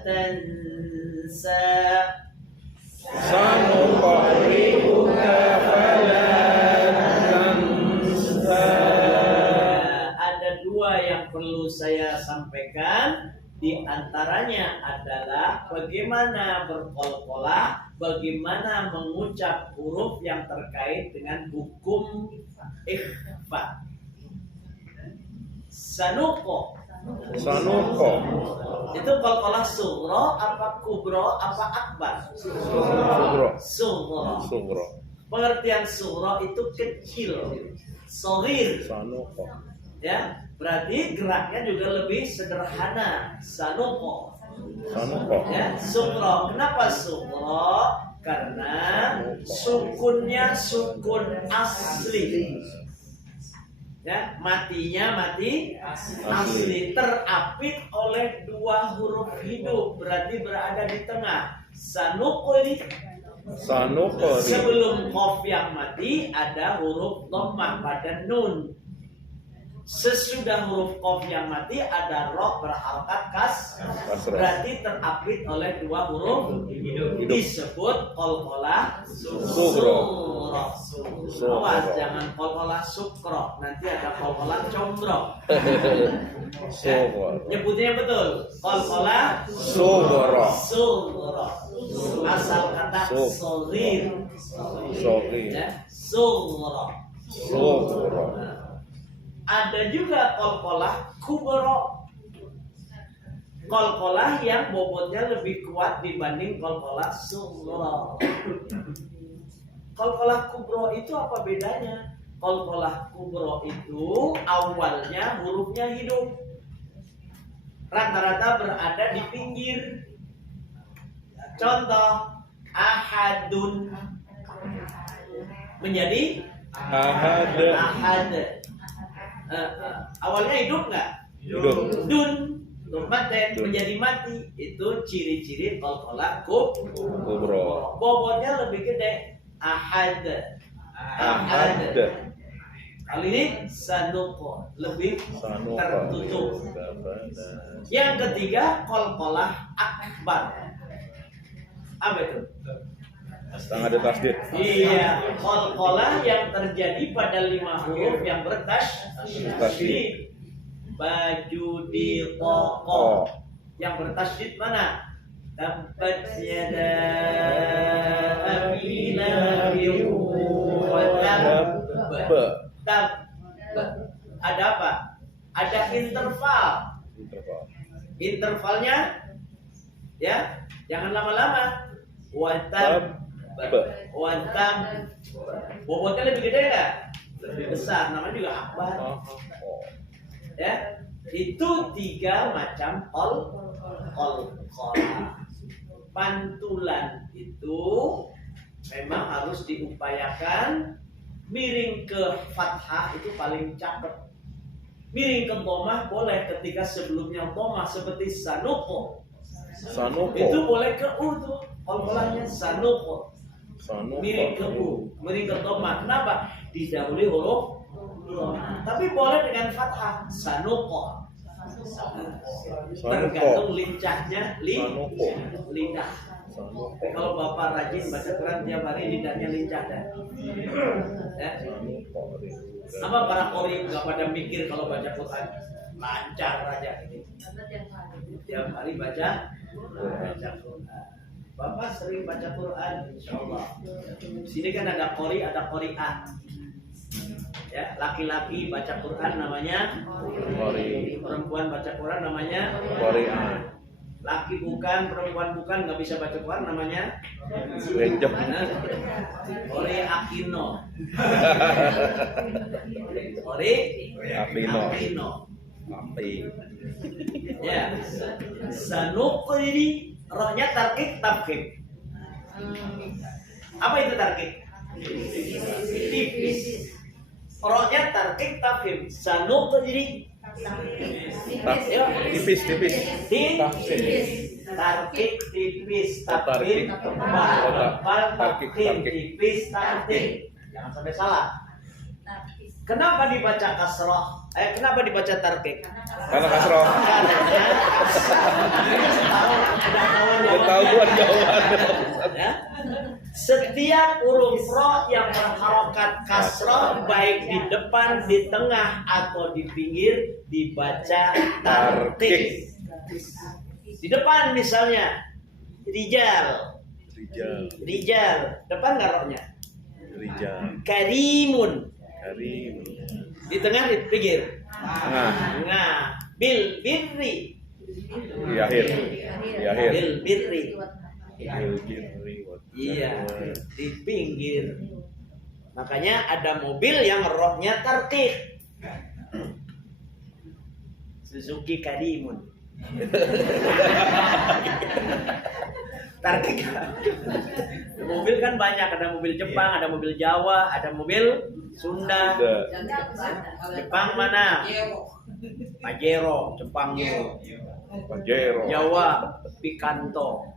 tansa. Sanuqri'uka fala tansa. Ada dua yang perlu saya sampaikan. Di antaranya adalah bagaimana berqalqalah, bagaimana mengucap huruf yang terkait dengan hukum ikhfa. Sanuqo. Itu qalqalah sughra apa kubra apa akbar? Sughra. Pengertian sughra itu kecil, shaghir. Sanuqo. Ya, berarti geraknya juga lebih sederhana. Sanuqo. Ya, sughra. Kenapa sughra? Karena sukunnya sukun asli. Ya, matinya mati asli, terapit oleh dua huruf hidup, berarti berada di tengah. Sanuqri. Sebelum qaf yang mati ada huruf dhammah pada nun. Sesudah huruf qaf yang mati ada roh berharakat kasrah, berarti terapit oleh dua huruf hidup. Disebut qalqalah sughra. Awas jangan qalqalah sukra, nanti ada qalqalah combro. Nyebutnya betul, qalqalah sughra. Asal kata shaghir. Ya, sughra. Ada juga qalqalah kubra. Qalqalah yang bobotnya lebih kuat dibanding qalqalah sughra. Qalqalah kubra itu apa bedanya? Qalqalah kubra itu awalnya hurufnya hidup. Rata-rata berada di pinggir. Contoh, ahadun menjadi ahad. Awalnya hidup nggak? Hidup. Dun maten menjadi mati. Itu ciri-ciri qalqalah kubra. Bobotnya lebih gede. Ahad. Kali ini sanuqo lebih tertutup. Yang ketiga qalqalah akbar. Apa itu? Setengah ada tasdid. Iya, qalqalah yang terjadi pada 5 huruf yang bertasydid. Baju di toko. Yang bertasydid mana? Tabbat yada abi lahabin wa tab. Ada apa? Ada interval. Intervalnya ya, jangan lama-lama. Watab. Bobotnya lebih gede nggak? Lebih besar, namanya juga akbar. Ya, itu 3 macam qalqalah. Pantulan itu memang harus diupayakan. Miring ke fathah itu paling cakep. Miring ke dhammah boleh ketika sebelumnya dhammah seperti sanuqo. Itu boleh ke u tuh. Qalqalahnya sanuqo. Miring ke u, miring ke dhammah. Kenapa? Didahului huruf dhammah. Tapi boleh dengan fathah sanuqo. Tergantung lincahnya lidah. Kalau bapak rajin baca Quran tiap hari, lidahnya lincah dah. Ya. Apa para qori nggak pada mikir kalau baca Quran lancar aja ini. Tiap hari baca Quran. Bapak sering baca Quran, insyaallah. Sini kan ada qori, ada qori'ah. Ya, laki-laki baca Quran namanya qori. Perempuan baca Quran namanya qori'ah. Laki bukan, perempuan bukan, nggak bisa baca Quran namanya Lenjok. Qori Akino. Qori Akino. Ya, sanuqri, rohnya tarkik tafkhim. Apa itu tarkik? Tipis. Rohnya tarkik tafkhim. Sanuqri Tipis. Tarkik tipis, tafkhim tebal, tipis tarkik. Jangan sampai salah. Kenapa dibaca kasroh? Kenapa dibaca tarkik? Karena kasroh. Ketahuan jawabannya. Ya. Setiap huruf ro yang berharokat kasroh baik di depan, di tengah atau di pinggir dibaca tarkik. Di depan misalnya rijal, depan nggak rohnya? Rijal. Karimun. Karim. Di tengah, di pinggir. Nah, Bil birri. di akhir. Bil birri. Iya, Iya. di pinggir. Makanya ada mobil yang rohnya tarkik. Suzuki Karimun. Tarkik. Mobil kan banyak, ada mobil Jepang, ada mobil Jawa, ada mobil Sunda. Jepang mana? Pajero, Jepangnya. Pajero. Jawa, Picanto.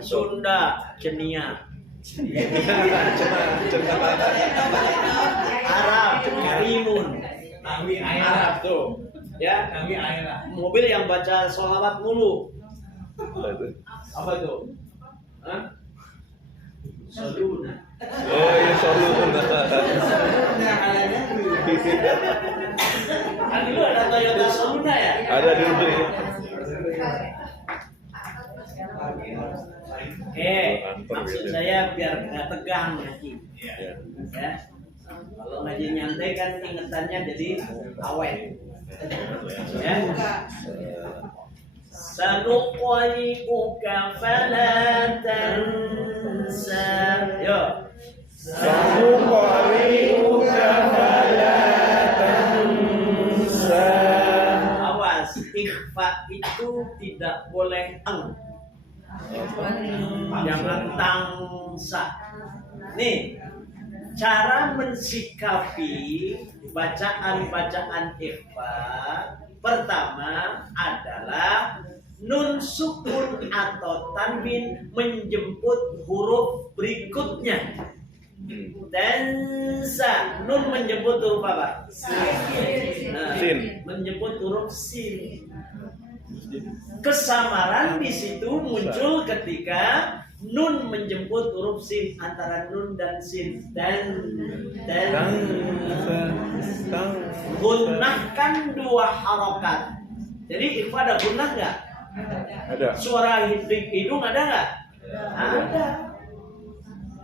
Sunda, Cenia. Arab, Karimun. Arab tuh. Ya, mobil yang baca sholawat mulu. Apa itu? Hah? Soluna. Oh iya, Soluna. Kan dulu ada Toyota Soluna ya? Ada dulu ya. Maksud saya biar nggak tegang ngaji. Ya. Ya. Kalau ngaji nyantai kan ingetannya jadi awet. Ya. Sanuqri'uka fala tansa. Yo. Sanuqri'uka fala tansa. Awas, ikhfa itu tidak boleh jangan tangsa. Nih, cara mensikapi bacaan-bacaan ikhfa pertama adalah nun sukun atau tanwin menjemput huruf berikutnya. Tansa, nun menjemput huruf apa? Sin. Menjemput huruf sin. Kesamaran di situ muncul ketika nun menjemput huruf sin, antara nun dan sin. Dan gunnahkan dua harokat. Jadi ikhfa ada gunnah nggak? Ada. Suara hidung ada nggak? Ada.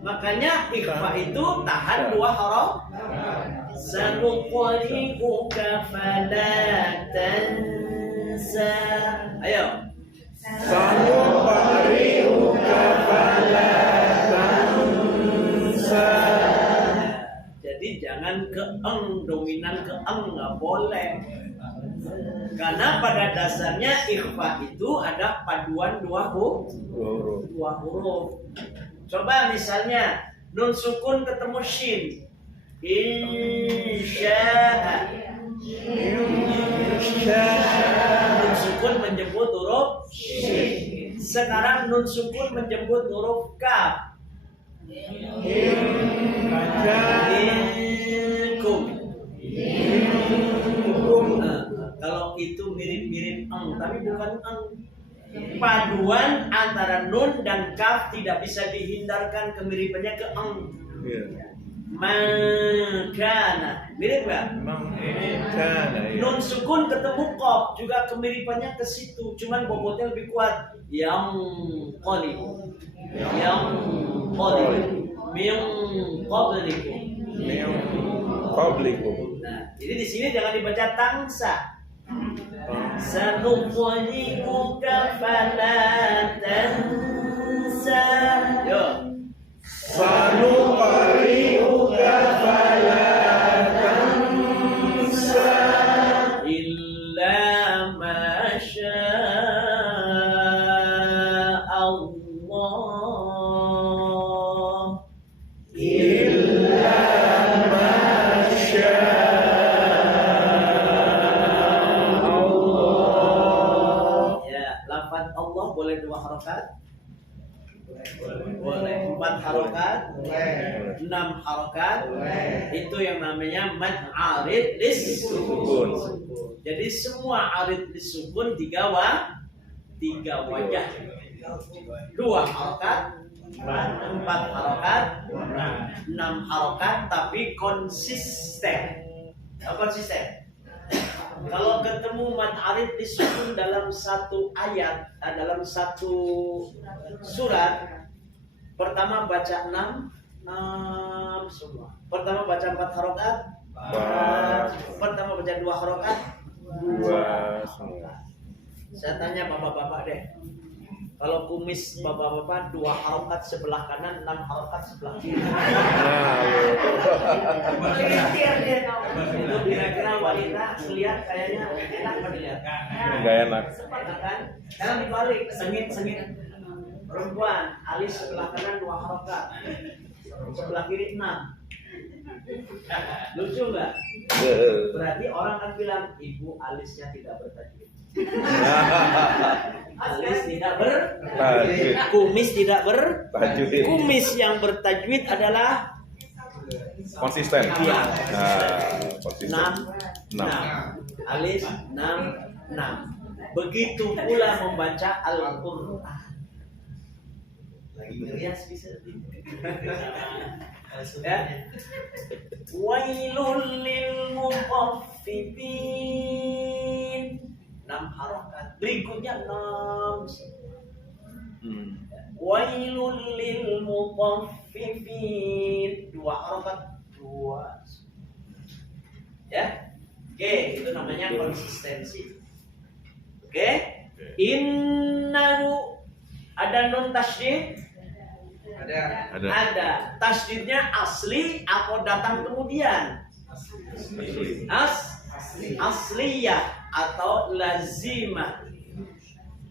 Makanya ikhfa itu tahan dua harokat. Sanuqri'uka fala tansa. Ayo. Sanuqri'uka fala tansa. Jadi jangan ke dominan ke nggak boleh. Karena pada dasarnya ikhfa itu ada paduan dua huruf. Coba misalnya nun sukun ketemu shin. Insya'a. Nun sukun menjemput huruf shin. Sekarang nun sukun menjemput huruf kaf. Kalau itu mirip-mirip tapi bukan paduan antara nun dan kaf tidak bisa dihindarkan kemiripannya ke Makana mirip nggak? Nun sukun ketemu qaf juga kemiripannya ke situ, cuman bobotnya lebih kuat. Yang qali, min qablikum. Nah, jadi di sini jangan dibaca tangsa. Sanuqri'uka fala tansa. Yo. Sanuqri'uka fala tansa illa ma syaa Allah. illa ma syaa Allah. Ya, lafaz Allah boleh dua harokat? Boleh. 4 harokat, Boleh. 6 harokat, Boleh. itu yang namanya mad arid lisukun. Jadi semua arid lisukun 3 wajah. 2 harokat, 4 harokat, 6 harokat, tapi konsisten. Konsisten. Kalau ketemu mad arid disukun dalam satu ayat, dalam satu surat, pertama baca 6 semua. Pertama baca 4 harokat, pertama baca 2 harokat, 2 semua. Saya tanya bapak-bapak deh. Kalau kumis bapak-bapak 2 harokat sebelah kanan, 6 harokat sebelah kiri. Itu kira-kira wanita lihat kayaknya enak kan dilihat? Enggak enak. Enak kan? Sekarang dibalik, sengit-sengit. Perempuan, alis sebelah kanan 2 harokat, sebelah kiri 6. Lucu nggak? Berarti orang kan bilang ibu alisnya tidak bertajwid. Alis tidak Tajwid. kumis tidak Tajwid. kumis yang bertajwid adalah Konsisten. Iya. Konsisten. 6 alis 6. Begitu pula membaca Al-Qur'an. Lagi ngerias bisa. Ya. Wailul lil mutaffifin. 6 harokat. Berikutnya 6. Wailul lil mutaffifin. 2 harokat, 2. Ya. Oke, itu namanya konsistensi. Oke. Innahu, ada nun tasydid? Ada. Tasydidnya asli atau datang kemudian? Asliyah atau lazimah.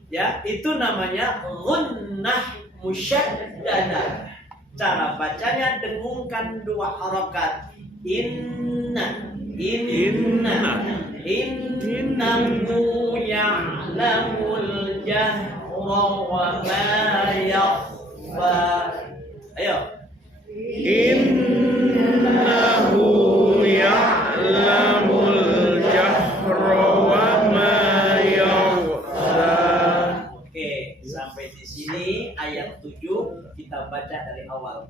Ya, itu namanya ghunnah musyaddadah. Cara bacanya dengungkan 2 harokat. Innahu ya'lamul jahra wa ma yakhfa. Ayo. Innahu ya'lamul jahra wa ma yakhfa. Oke, sampai di sini ayat 7 kita baca dari awal.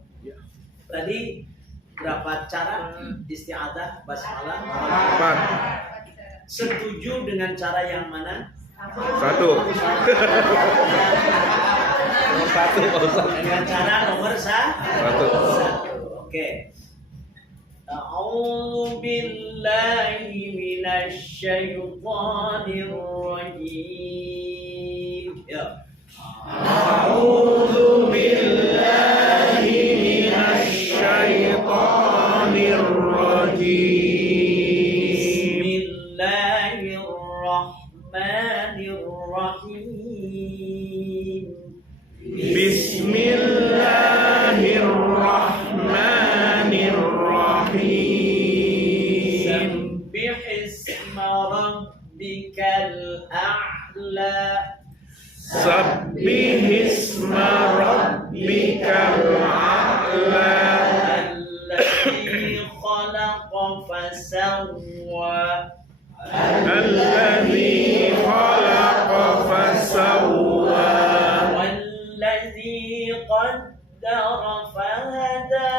Tadi berapa cara isti'adzah basmalah? 4. Setuju dengan cara yang mana? 1. Dengan cara nomor 1. Oke. A'udzu billahi minasy syaithanir rajim. Ya. A'udzu billahi minasy syaithanir rajim. Bismillahirrahmanirrahim. Bismillahirrahmanirrahim. Sabbihisma rabbikal a'la. Sabbihisma rabbikal a'la. Alladzi khalaqa fasawwa. Alladzi khalaqa fasawwa. Walladzi qaddara fahada.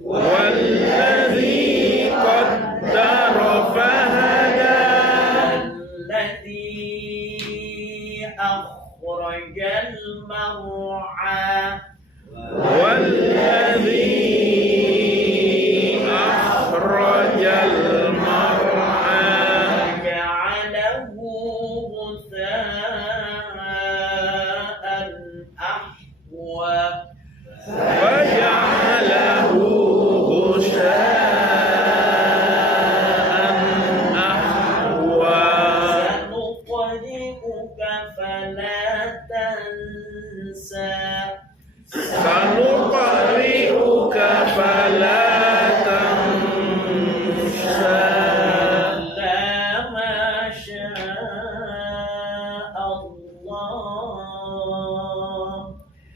Walladzi qaddara fahada. Walladzi akhrajal mar'a. Walladzi akhrajal mar'a. Ja'alahu ghutha'an ahwa. Faja'alahu ghusha'an ahwa. Sanuqri'uka fala tansa. Sanuqri'uka fala tansa. Illa ma syaa Allah.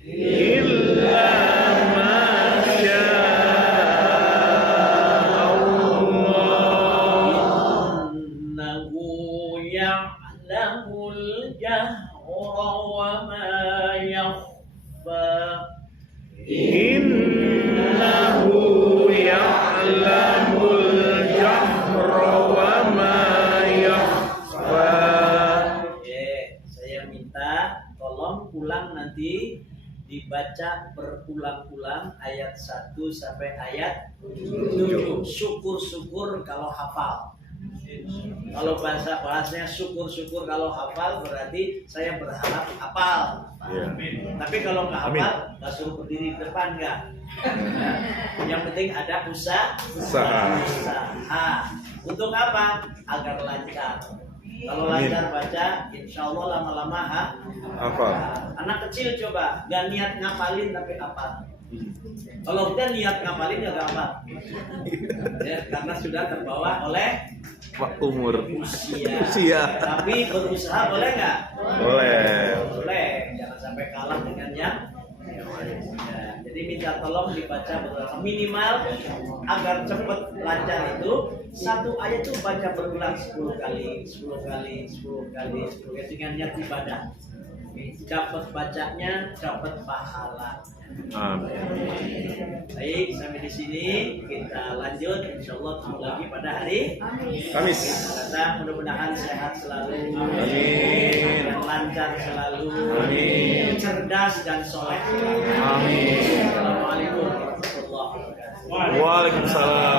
Illa Innahu ya'lamul jahra wa ma yakhfa. Oke, saya minta tolong ulang nanti dibaca berulang-ulang ayat 1 sampai ayat 7. Syukur-syukur kalau hafal. Kalau bahasanya syukur-syukur kalau hafal berarti saya berharap hafal. Ya. Tapi kalau nggak hafal, nggak suruh berdiri di depan nggak. Yang penting ada usaha. Untuk apa? Agar lancar. Kalau lancar baca, insya Allah lama-lama Hafal. Anak kecil coba, nggak niat ngapalin tapi hafal. Kalau udah niat ngapalin nggak hafal. Ya, karena sudah terbawa oleh Umur. usia. Tapi berusaha boleh nggak? Boleh. Jangan sampai kalah dengan yang ya, jadi minta tolong dibaca berulang minimal agar cepat lancar itu satu ayat itu baca berulang 10 kali dengan niat ibadah. Dapat bacanya, dapat pahala. Baik, sampai di sini kita lanjut. Insya Allah ketemu lagi pada hari Kamis. datang. Mudah-mudahan sehat selalu, Amin. dan lancar selalu, Amin. cerdas dan soleh. Amin. Assalamualaikum warahmatullahi wabarakatuh. Waalaikumsalam.